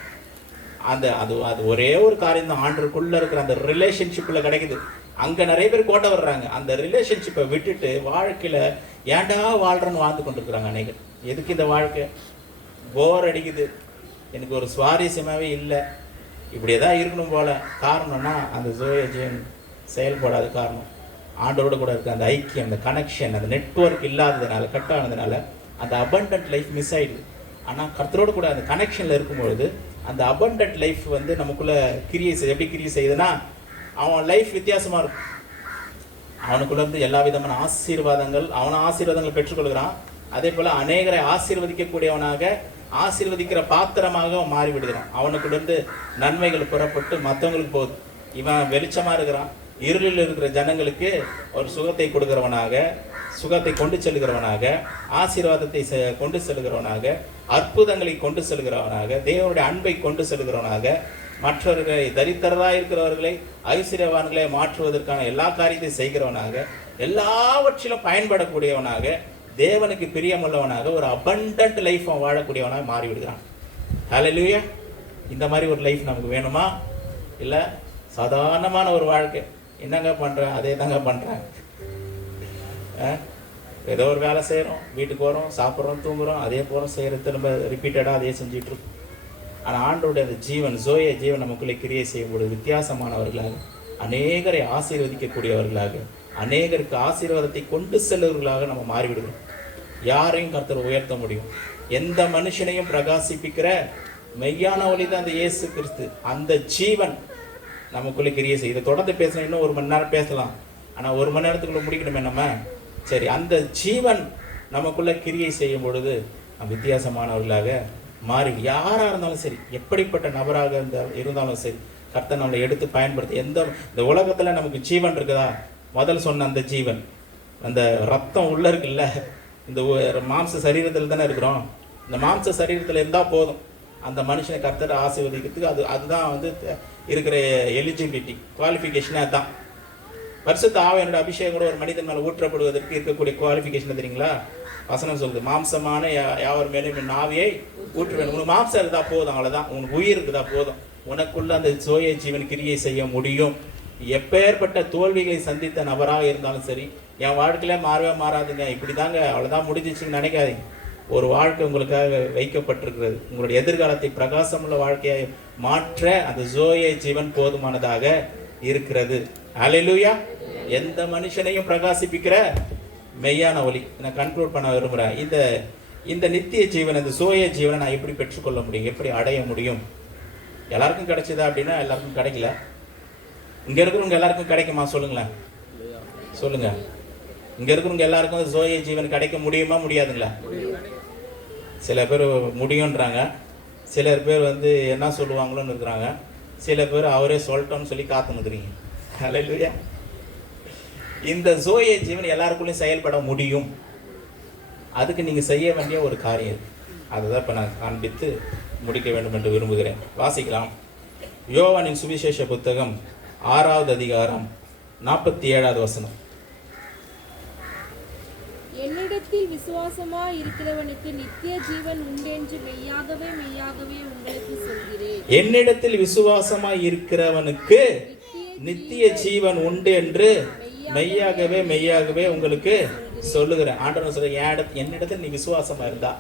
அது ஒரே ஒரு காரியம் தான், ஆண்டருக்குள்ளே இருக்கிற அந்த ரிலேஷன்ஷிப்பில் கிடைக்குது. அங்கே நிறைய பேர் கோட்டை வர்றாங்க, அந்த ரிலேஷன்ஷிப்பை விட்டுட்டு வாழ்க்கையில் ஏன்டா வாழ்கிறன்னு வாழ்ந்து கொண்டிருக்கிறாங்க அநேகர். எதுக்கு இந்த வாழ்க்கை? போர் அடிக்குது, எனக்கு ஒரு சுவாரஸ்யமாகவே இல்லை, இப்படியே தான் இருக்கணும் போல். காரணம்னா அந்த ஜோய ஜீவன் செயல்படாத காரணம். ஆண்டோட கூட இருக்க அந்த ஐக்கியம், அந்த கனெக்ஷன், அந்த நெட்வொர்க் இல்லாததுனால, கட் ஆனதுனால அந்த அபண்டன்ட் லைஃப் மிஸ் ஆகிடுது. ஆனால் கர்த்தரோடு கூட அந்த கனெக்ஷனில் இருக்கும்பொழுது அந்த அபண்டன்ட் லைஃப் நமக்குள்ளே கிரியை செய்யுது. எப்படி கிரியை செய்யுதுன்னா, அவன் லைஃப் வித்தியாசமாக இருக்கும். அவனுக்குள்ள இருந்து எல்லா விதமான ஆசீர்வாதங்கள், ஆசீர்வாதங்கள் பெற்றுக்கொள்கிறான். அதே போல அநேகரை ஆசீர்வதிக்கக்கூடியவனாக, ஆசீர்வதிக்கிற பாத்திரமாக அவன் மாறி விடுகிறான். அவனுக்குள்ள இருந்து நன்மைகள் புறப்பட்டு மற்றவங்களுக்கு போகுது. இவன் வெளிச்சமா இருக்கிறான், இருளில் இருக்கிற ஜனங்களுக்கு ஒரு சுகத்தை கொடுக்கிறவனாக, சுகத்தை கொண்டு செல்கிறவனாக, ஆசீர்வாதத்தை கொண்டு செல்கிறவனாக, அற்புதங்களை கொண்டு செல்கிறவனாக, தேவனுடைய அன்பை கொண்டு செல்கிறவனாக, மற்றவர்களை தரித்திரராக இருக்கிறவர்களை ஐஸ்வர்யவான்களை மாற்றுவதற்கான எல்லா காரியத்தையும் செய்கிறவனாக, எல்லாவற்றிலும் பயன்படக்கூடியவனாக, தேவனுக்கு பிரியமுள்ளவனாக, ஒரு அபண்டன்ட் லைஃப் வாழக்கூடியவனாக மாறிவிடுகிறான். ஹல்லேலூயா. இந்த மாதிரி ஒரு லைஃப் நமக்கு வேணுமா? இல்லை சாதாரணமான ஒரு வாழ்க்கை, என்னங்க பண்ணுறேன் அதே தாங்க பண்ணுறேன், ஏதோ ஒரு வேலை செய்கிறோம், வீட்டுக்கு வரோம், சாப்பிட்றோம், தூங்குறோம், அதே போகிறோம், செய்கிற திரும்ப ரிப்பீட்டடாக அதே செஞ்சுட்டு இருக்கோம். ஆனால் ஆண்டோடைய அந்த ஜீவன், ஜோய ஜீவன் நமக்குள்ளே கிரியை செய்யும்போது வித்தியாசமானவர்களாக, அநேகரை ஆசீர்வதிக்கக்கூடியவர்களாக, அநேகருக்கு ஆசீர்வாதத்தை கொண்டு செல்வர்களாக நம்ம மாறிவிடுகிறோம். யாரையும் கர்த்தர் உயர்த்த முடியும். எந்த மனுஷனையும் பிரகாசிப்பிக்கிற மெய்யான ஒளி தான் அந்த இயேசு கிறிஸ்து. அந்த ஜீவன் நமக்குள்ளே கிரியை செய்யும். இதை தொடர்ந்து பேசணும், இன்னும் 1 மணி நேரம் பேசலாம். ஆனால் 1 மணி நேரத்துக்குள்ள முடிக்கணுமே நம்ம. சரி, அந்த ஜீவன் நமக்குள்ள கிரியை செய்யும் பொழுது வித்தியாசமானவர்களாக மாறி, யாராக இருந்தாலும் சரி, எப்படிப்பட்ட நபராக இருந்தாலும் சரி, கர்த்தர் நம்மளை எடுத்து பயன்படுத்தி, இந்த உலகத்தில் நமக்கு ஜீவன் இருக்குதா? முதல் சொன்ன அந்த ஜீவன், அந்த ரத்தம் உள்ள இருக்குல்ல, இந்த மாம்ச சரீரத்தில் தானே இருக்கிறோம். இந்த மாம்ச சரீரத்தில் இருந்தால் போதும் அந்த மனுஷனை கர்த்தர் ஆசீர்வதிக்கிறதுக்கு. அதுதான் வந்து இருக்கிற எலிஜிபிலிட்டி, குவாலிஃபிகேஷனே அதுதான். பரிசுத்த ஆவியானோட அபிஷேகம் கூட ஒரு மனிதன் மேலே ஊற்றப்படுவதற்கு இருக்கக்கூடிய குவாலிஃபிகேஷன் தெரியுங்களா? வசனம் சொல்லுது, மாம்சமான யாவர் மேலும் என் ஆவியை ஊற்றுவேன். உனக்கு மாம்சம் இருந்தா போதும், அவ்வளோதான். உனக்கு உயிர் இருக்குதா போதும், உனக்குள்ள அந்த சோய ஜீவன் கிரியை செய்ய முடியும். எப்பேற்பட்ட தோல்விகளை சந்தித்த நபராக இருந்தாலும் சரி, என் வாழ்க்கையில மாறவே மாறாதுங்க, இப்படி தாங்க, அவ்வளோதான் முடிஞ்சிச்சுன்னு நினைக்காதீங்க. ஒரு வாழ்க்கை உங்களுக்காக வைக்கப்பட்டிருக்கிறது. உங்களுடைய எதிர்காலத்தை பிரகாசமுள்ள வாழ்க்கையை மாற்ற அந்த ஜோய ஜீவன் போதுமானதாக இருக்கிறது. ஹல்லேலூயா. எந்த மனுஷனையும் பிரகாசிப்பிக்கிற மெய்யான ஒளி. நான் கன்க்ளூட் பண்ண விரும்புகிறேன். இந்த நித்திய ஜீவன், இந்த சோய ஜீவனை நான் எப்படி பெற்றுக்கொள்ள முடியும், எப்படி அடைய முடியும்? எல்லாருக்கும் கிடைச்சதா அப்படின்னா எல்லாருக்கும் கிடைக்கல. இங்கே இருக்கிறவங்க எல்லாருக்கும் கிடைக்குமா? சொல்லுங்களேன், சொல்லுங்க. இங்கே இருக்கிறவங்க எல்லாருக்கும் சோய ஜீவன் கிடைக்க முடியுமா, முடியாதுங்களா? சில பேர் முடியுன்றாங்க, சிலர் பேர் வந்து என்ன சொல்லுவாங்களோன்னு இருக்கிறாங்க, சில பேர் அவரே சொல்லட்டோன்னு சொல்லி காத்துனுக்குறீங்க. ஹல்லேலூயா. இந்த சோய ஜீவன் எல்லாருக்குள்ளேயும் செயல்பட முடியும். அதுக்கு நீங்கள் செய்ய வேண்டிய ஒரு காரியம் இருக்கு. அதுதான் இப்போ நான் காண்பித்து முடிக்க வேண்டும் என்று விரும்புகிறேன். வாசிக்கலாம். யோவானின் சுவிசேஷ புத்தகம் 6வது அதிகாரம் 47வது வசனம். என்னிடத்தில் விசுவாசமாய் இருக்கிறவனுக்கு நித்திய ஜீவன் உண்டென்று மெய்யாகவே மெய்யாகவே உங்களுக்கு சொல்கிறேன். என்னிடத்தில் விசுவாசமாய் இருக்கிறவனுக்கு நித்திய ஜீவன் உண்டு என்று மெய்யாகவே மெய்யாகவே உங்களுக்கு சொல்லுகிறேன். ஆண்டவர் சொல்ற, என்னிடத்தில் நீ விசுவாசமா இருந்தா,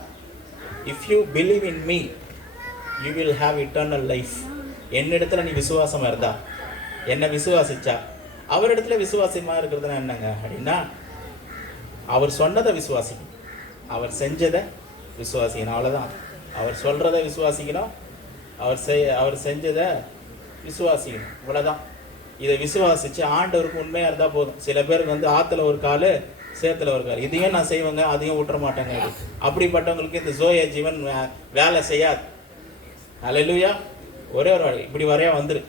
if you believe in me you will have eternal life. என்னிடத்துல நீ விசுவாசமா இருந்தா, என்ன விசுவாசிச்சா, அவரிடத்துல விசுவாசமா இருக்கிறதுனா என்னங்க அப்படின்னா, அவர் சொன்னதை விசுவாசிக்கணும், அவர் செஞ்சதை விசுவாசிக்கணும், அவ்வளோதான். அவர் சொல்கிறத விசுவாசிக்கணும், அவர் செஞ்சதை விசுவாசிக்கணும், இவ்வளோதான். இதை விசுவாசித்து ஆண்டவருக்கு உண்மையாக இருந்தால் போதும். சில பேருக்கு வந்து ஆற்றுல ஒரு கால் சேத்துல ஒரு கால், இதையும் நான் செய்வேங்க அதையும் விட்டுற மாட்டேங்க, அப்படிப்பட்டவங்களுக்கு இந்த சோய ஜீவன் வேலை செய்யாது. ஹல்லேலூயா. ஒரே ஒரு வாழ்க்கை இப்படி வரையா வந்துரு.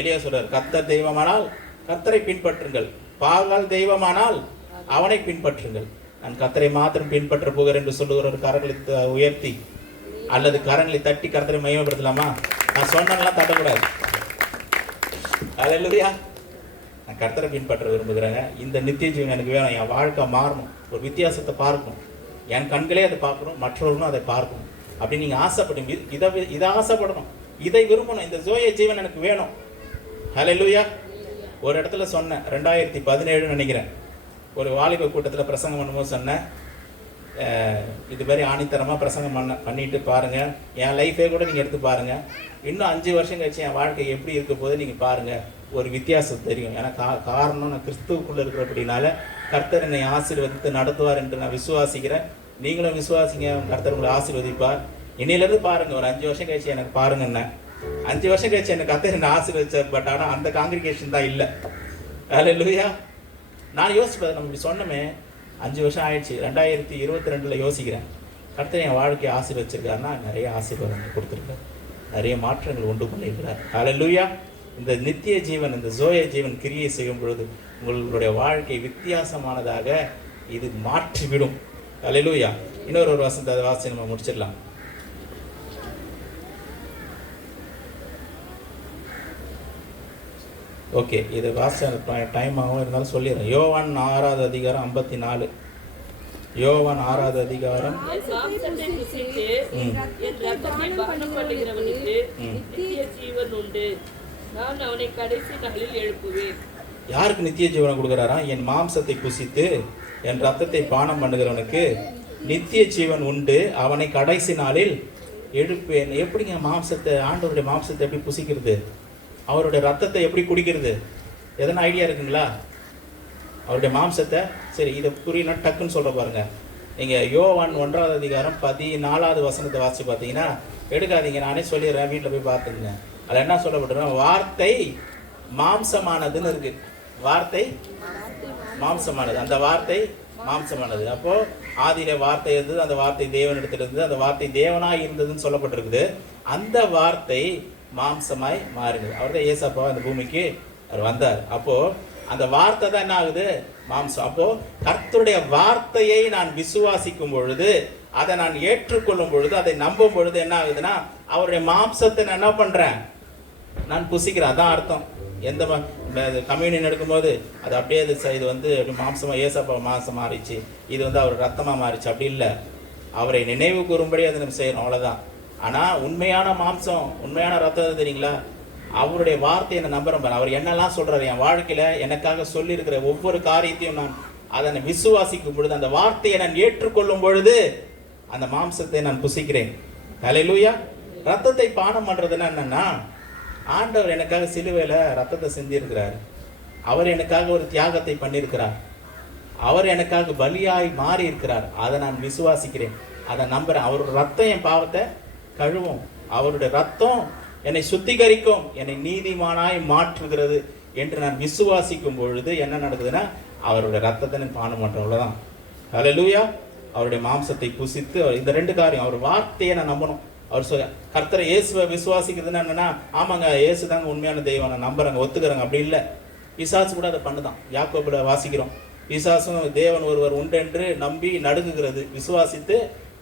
எலியா சொல்றார், கர்த்தர் தெய்வமானால் கர்த்தரை பின்பற்றுங்கள், பாகால் தெய்வமானால் அவனை பின்பற்றுங்கள். நான் கர்த்தரை மாத்திரம் பின்பற்ற போகிறேன் என்று சொல்லுகிற ஒரு கரங்களை உயர்த்தி அல்லது கரங்களை தட்டி கர்த்தரை மையப்படுத்தலாமா? நான் சொன்னெல்லாம் தட்டக்கூடாது. ஹல்லேலூயா. நான் கர்த்தரை பின்பற்ற விரும்புகிறேங்க. இந்த நித்திய ஜீவன் எனக்கு வேணும். என் வாழ்க்கை மாறணும், ஒரு வித்தியாசத்தை பார்க்கணும், என் கண்களே அதை பார்க்கணும், மற்றவர்களும் அதை பார்க்கணும் அப்படின்னு நீங்கள் ஆசைப்படுங்க. இதை ஆசைப்படணும், இதை விரும்பணும். இந்த ஜோய ஜீவன் எனக்கு வேணும். ஹல்லேலூயா. ஒரு இடத்துல சொன்னேன், 2017 நினைக்கிறேன், ஒரு வாலிப கூட்டத்தில் பிரசங்கம் பண்ணும்போது சொன்னேன், இது மாதிரி ஆணித்தரமாக பிரசங்கம் பண்ணிட்டு பாருங்கள், என் லைஃபே கூட நீங்கள் எடுத்து பாருங்கள், இன்னும் 5 வருஷம் கழிச்சு என் வாழ்க்கை எப்படி இருக்க போது நீங்கள் பாருங்கள், ஒரு வித்தியாசம் தெரியும். ஏன்னா காரணம் நான் கிறிஸ்துவுக்குள்ளே இருக்கிறபடினால கர்த்தர் என்னை ஆசீர்வதித்து நடத்துவார் என்று நான் விசுவாசிக்கிறேன். நீங்களும் விசுவாசிங்க, கர்த்தர் உங்களை ஆசீர்வதிப்பார். இன்னிலேருந்து பாருங்கள், ஒரு 5 வருஷம் கழிச்சு எனக்கு பாருங்கண்ணே. 5 வருஷம் கழிச்சு எனக்கு கர்த்தர் என்னை ஆசீர்வதிச்சார். பட் ஆனால் அந்த காங்கிரிகேஷன் தான் இல்லை. ஹல்லேலூயா. நான் யோசிப்பேன், நம்ம இப்படி சொன்னோமே 5 வருஷம் ஆயிடுச்சு, 2022 யோசிக்கிறேன். கர்த்தர் என் வாழ்க்கையை ஆசீர்வச்சிருக்காருன்னா நிறைய ஆசீர்வாதங்கள் கொடுத்துருக்காரு, நிறைய மாற்றங்கள் உண்டு பண்ணியிருக்கிறார். ஹல்லேலூயா. இந்த நித்திய ஜீவன், இந்த ஜோய ஜீவன் கிரியை செய்யும் பொழுது உங்களுடைய வாழ்க்கை வித்தியாசமானதாக இது மாற்றிவிடும். ஹல்லேலூயா. இன்னொரு வசனத்தை வாசி நம்ம முடிச்சிடலாம். ஓகே, இது வாச டைம் ஆகும், இருந்தாலும் சொல்லிடுறேன். யோவான் 6வது அதிகாரம் 54. யோவான் 6வது அதிகாரம். யாருக்கு நித்திய ஜீவனை கொடுக்குறாரா? என் மாம்சத்தை புசித்து என் ரத்தத்தை பானம் பண்ணுகிறவனுக்கு நித்திய ஜீவன் உண்டு, அவனை கடைசி நாளில் எழுப்பேன். எப்படிங்க மாம்சத்தை, ஆண்டவருடைய மாம்சத்தை எப்படி புசிக்கிறது? அவருடைய ரத்தத்தை எப்படி குடிக்கிறது? எதனா ஐடியா இருக்குங்களா? அவருடைய மாம்சத்தை, சரி இதை புரியனா டக்குன்னு சொல்ற பாருங்க. நீங்கள் யோவான் 1வது அதிகாரம் 14வது வசனத்தை வாசிச்சு பார்த்தீங்கன்னா, எடுக்காதீங்க, நானே சொல்லிடுறேன், வீட்டில் போய் பார்த்துங்க. அதில் என்ன சொல்லப்பட்டிருக்கோம்? வார்த்தை மாம்சமானதுன்னு இருக்கு. வார்த்தை மாம்சமானது, அந்த வார்த்தை மாம்சமானது. அப்போ ஆதியில வார்த்தை இருந்தது, அந்த வார்த்தை தேவனிடத்தில் இருந்தது, அந்த வார்த்தை தேவனாய் இருந்ததுன்னு சொல்லப்பட்டிருக்குது. அந்த வார்த்தை மாம்சமாய் மாறினது. அவர் தான் ஏசப்பா அந்த பூமிக்கு அவர் வந்தார். அப்போ அந்த வார்த்தை தான் என்ன ஆகுது? மாம்சம். அப்போ கர்த்தருடைய வார்த்தையை நான் விசுவாசிக்கும் பொழுது, அதை நான் ஏற்றுக்கொள்ளும் பொழுது, அதை நம்பும் பொழுது என்ன ஆகுதுன்னா, அவருடைய மாம்சத்தை நான் என்ன பண்றேன்? நான் புசிக்கிறேன். அதான் அர்த்தம். எந்த கம்யூனியன் எடுக்கும்போது அது அப்படியே இது வந்து மாம்சமா, ஏசப்பா மாம்சம் மாறிச்சு, இது வந்து அவர் ரத்தமா மாறிச்சு, அப்படி இல்லை. அவரை நினைவு கூறும்படி அதை நம்ம செய்யணும், அவ்வளவுதான். ஆனா உண்மையான மாம்சம், உண்மையான ரத்தம் தெரியுங்களா? அவருடைய வார்த்தையை நான் நம்புறேன். அவர் என்னெல்லாம் சொல்றாரு என் வாழ்க்கையில எனக்காக சொல்லி இருக்கிற ஒவ்வொரு காரியத்தையும் நான் அதை விசுவாசிக்கும் பொழுது, அந்த வார்த்தையை நான் ஏற்றுக்கொள்ளும் பொழுது அந்த மாம்சத்தை நான் புசிக்கிறேன். ஹல்லேலூயா. ரத்தத்தை பானம் பண்றதுன்னா என்னன்னா, ஆண்டவர் எனக்காக சிலுவையில ரத்தத்தை சிந்தியிருக்கிறார். அவர் எனக்காக ஒரு தியாகத்தை பண்ணியிருக்கிறார். அவர் எனக்காக பலியாய் மாறி இருக்கிறார். அதை நான் விசுவாசிக்கிறேன், அதை நம்புறேன். அவருடைய ரத்தம் என் பாவத்தை கழுவும், அவருடைய ரத்தம் என்னை சுத்திகரிக்கும், என்னை நீதிமானாய் மாற்றுகிறது என்று நான் விசுவாசிக்கும் பொழுது என்ன நடக்குதுன்னா, அவருடைய ரத்தத்தை நான் பானம் பண்றேன், அவ்வளவுதான். ஹல்லேலூயா. அவருடைய மாம்சத்தை புசித்து, இந்த 2 காரியம், அவர் வார்த்தையை நான் நம்பணும். அவர் சொல்ல கர்த்தரை இயேசுவை விசுவாசிக்கிறதுன்னு என்னன்னா, ஆமாங்க இயேசு தாங்க உண்மையான தெய்வம், நான் நம்புறேங்க, ஒத்துக்கிறேங்க, அப்படி இல்லை. பிசாசு கூட அதை பண்ணுதான். யாக்கோபுல வாசிக்கிறோம், பிசாசும் தேவன் ஒருவர் உண்டென்று நம்பி நடுங்குகிறது, விசுவாசித்து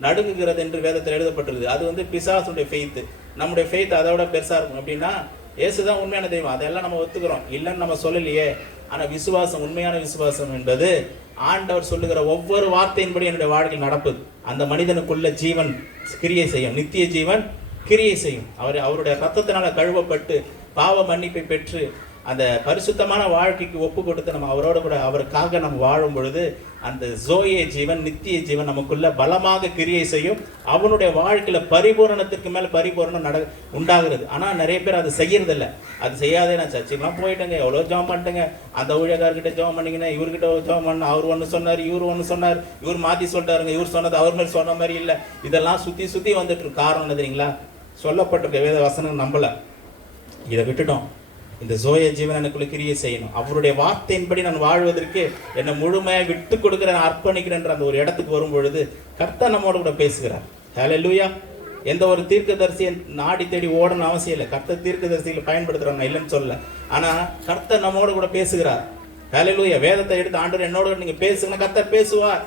நடுங்குகிறது என்று வேதத்தில் எழுதப்பட்டிருக்கு. அது வந்து பிசாசுடைய ஃபெய்த். நம்முடைய ஃபெய்த் அதோட பெருசா இருக்கும். அப்படின்னா இயேசுதான் உண்மையான தெய்வம், அதெல்லாம் நம்ம ஒத்துக்கிறோம், இல்லைன்னு நம்ம சொல்லலையே. ஆனா விசுவாசம், உண்மையான விசுவாசம் என்பது ஆண்டவர் சொல்லுகிற ஒவ்வொரு வார்த்தையின்படி என்னுடைய வாழ்க்கையில் நடப்பது. அந்த மனிதனுக்குள்ள ஜீவன் கிரியை செய்யும், நித்திய ஜீவன் கிரியை செய்யும். அவருடைய ரத்தத்தினால கழுவப்பட்டு பாவ மன்னிப்பை பெற்று அந்த பரிசுத்தமான வாழ்க்கைக்கு ஒப்பு கொடுத்து நம்ம அவரோட கூட அவருக்காக நம்ம வாழும் பொழுது அந்த ஜோயே ஜீவன், நித்திய ஜீவன் நமக்குள்ள பலமாக கிரியை செய்யும். அவனுடைய வாழ்க்கையில பரிபூரணத்துக்கு மேல பரிபூரணம் உண்டாகிறது. ஆனா நிறைய பேர் அது செய்யறதில்லை. அது செய்யாதே, நான் சர்ச்சைக்கெல்லாம் போயிட்டேங்க, எவ்வளோ ஜெபம் பண்ணிட்டேங்க, அந்த ஊழியக்காரர்கிட்ட ஜெபம் பண்ணிங்கன்னா, இவர்கிட்ட ஜெபம் பண்ண, அவர் ஒன்று சொன்னார், இவர் ஒன்று சொன்னார், இவர் மாற்றி சொல்லிட்டாருங்க, இவர் சொன்னது அவர் மேல் சொன்ன மாதிரி இல்லை. இதெல்லாம் சுற்றி சுற்றி வந்துட்டு இருக்கு. காரணம் என்ன தெரியுங்களா? சொல்லப்பட்டிருக்க வேத வசனம் நம்பல, இதை விட்டுட்டோம். இந்த ஜோய ஜீவன் எனக்குள்ள கிரியை செய்யணும், அவருடைய வார்த்தையின்படி நான் வாழ்வதற்கு என்னை முழுமையாக விட்டு கொடுக்கிறேன், அர்ப்பணிக்கிறேன் அந்த ஒரு இடத்துக்கு வரும் பொழுது கர்த்தர் நம்மோடு கூட பேசுகிறார். ஹல்லேலூயா. எந்த ஒரு தீர்க்கதரிசியை நாடி தேடி ஓடணும் அவசியம் இல்லை. கர்த்தர் தீர்க்கதரிசிகளை பயன்படுத்துறோம், நான் இல்லைன்னு சொல்லல. ஆனா கர்த்தர் நம்மோடு கூட பேசுகிறார். ஹல்லேலூயா. வேதத்தை எடுத்து ஆண்டவர் என்னோட நீங்க பேசுங்க, கர்த்தர் பேசுவார்.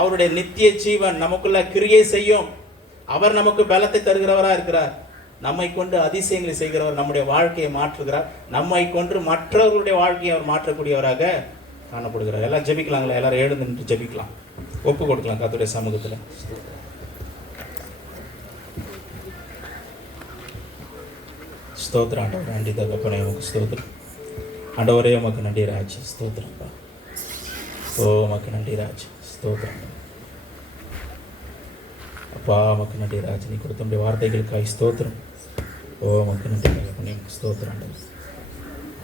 அவருடைய நித்திய ஜீவன் நமக்குள்ள கிரியை செய்யும். அவர் நமக்கு பலத்தை தருகிறவரா இருக்கிறார். நம்மை கொண்டு அதிசயங்களை செய்கிறவர், நம்முடைய வாழ்க்கையை மாற்றுகிறார். நம்மை கொண்டு மற்றவர்களுடைய வாழ்க்கையை அவர் மாற்றக்கூடியவராக காணப்படுகிறார். எல்லாம் ஜெபிக்கலாங்களா? எல்லாரும் எழுந்து நின்று ஜெபிக்கலாம், ஒப்பு கொடுக்கலாம் கர்த்தருடைய சமூகத்தில். ஸ்தோத்திரம் ஆண்டவர், நன்றி தகப்பனே, உமக்கு ஸ்தோத்திரம் ஆண்டவரே, உமக்கு நன்றி ராஜ், ஸ்தோத்திரம்ப்பா. ஓ உமக்கு நன்றி ராஜ், ஸ்தோத்திரம் அப்பா, உமக்கு நன்றி ராஜ், நீ கொடுத்த வார்த்தைகளுக்காய் ஸ்தோத்திரம். ஓ உமக்கு நன்றி தகப்பனே, ஸ்தோத்திரம்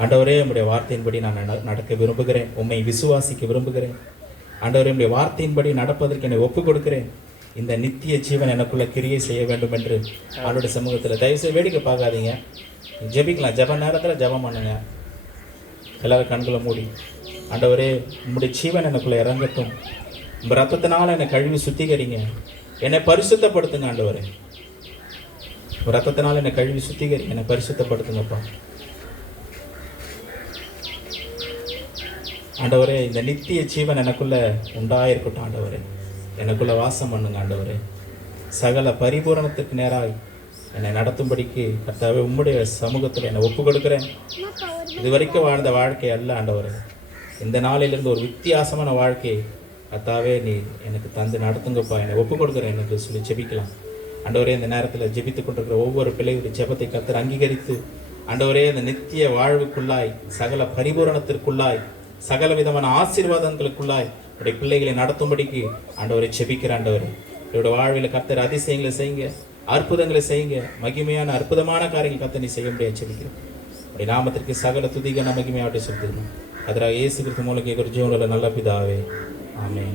ஆண்டவரே. உம்முடைய வார்த்தையின்படி நான் நடக்க விரும்புகிறேன், உம்மை விசுவாசிக்க விரும்புகிறேன் ஆண்டவரே. உம்முடைய வார்த்தையின்படி நடப்பதற்கு என்னை ஒப்பு கொடுக்கிறேன். இந்த நித்திய ஜீவன் எனக்குள்ள கிரியை செய்ய வேண்டும் என்று அவருடைய சமூகத்தில் தயவுசெய்து வேடிக்கை பார்க்காதீங்க, ஜெபிக்கலாம். ஜெப நேரத்தில் ஜெபம் பண்ணுங்க. எல்லாரும் கண்களை மூடி ஆண்டவரே, உம்முடைய ஜீவன் எனக்குள்ள இறங்கட்டும். உங்க ரத்தத்தினால என்னை கழுவி சுத்திகரிங்க, என்னை பரிசுத்தப்படுத்துங்க ஆண்டவரே. உங்க ரத்தத்தினால என்னை கழுவி சுத்திகரிங்க, என்னை பரிசுத்தப்படுத்துங்கப்பா. ஆண்டவரே, இந்த நித்திய ஜீவன் எனக்குள்ள உண்டாயிருக்கட்டும் ஆண்டவரே. எனக்குள்ள வாசம் பண்ணுங்க ஆண்டவரே. சகல பரிபூரணத்துக்கு நேராய் என்னை நடத்தும்படிக்கு கர்த்தாவே உம்முடைய சமூகத்தில் என்னை ஒப்பு கொடுக்குறேன். இது வரைக்கும் வாழ்ந்த வாழ்க்கை அல்ல ஆண்டவரே, இந்த நாளிலிருந்து ஒரு வித்தியாசமான வாழ்க்கை கர்த்தாவே நீ எனக்கு தந்து நடத்துங்கப்பா, என்னை ஒப்பு கொடுக்குறேன் என்று சொல்லி ஜெபிக்கலாம். ஆண்டவரே, இந்த நேரத்தில் ஜெபித்து கொண்டிருக்கிற ஒவ்வொரு பிள்ளைகளுடைய ஜெபத்தை கர்த்தர் அங்கீகரித்து ஆண்டவரே, இந்த நித்திய வாழ்வுக்குள்ளாய், சகல பரிபூரணத்திற்குள்ளாய், சகல விதமான ஆசீர்வாதங்களுக்குள்ளாய் உடைய பிள்ளைகளை நடத்தும்படிக்கு ஆண்டவரை ஜெபிக்கிற ஆண்டவரே. இவருடைய வாழ்வில் கர்த்தர் அதிசயங்களை செய்யுங்க, அற்புதங்களை செய்யுங்க, மகிமையான அற்புதமான காரியங்கள் கர்த்தர் நீ செய்ய முடியாது ஜெபிக்கிறேன். உடைய நாமத்திற்கு சகல துதிகன மகிமையாவட்டை செலுத்துகிறோம். அதராக இயேசு கிறிஸ்து மூலம் கேட்கிற ஜீவனுள்ள நல்ல பிதாவே, ஆமென்.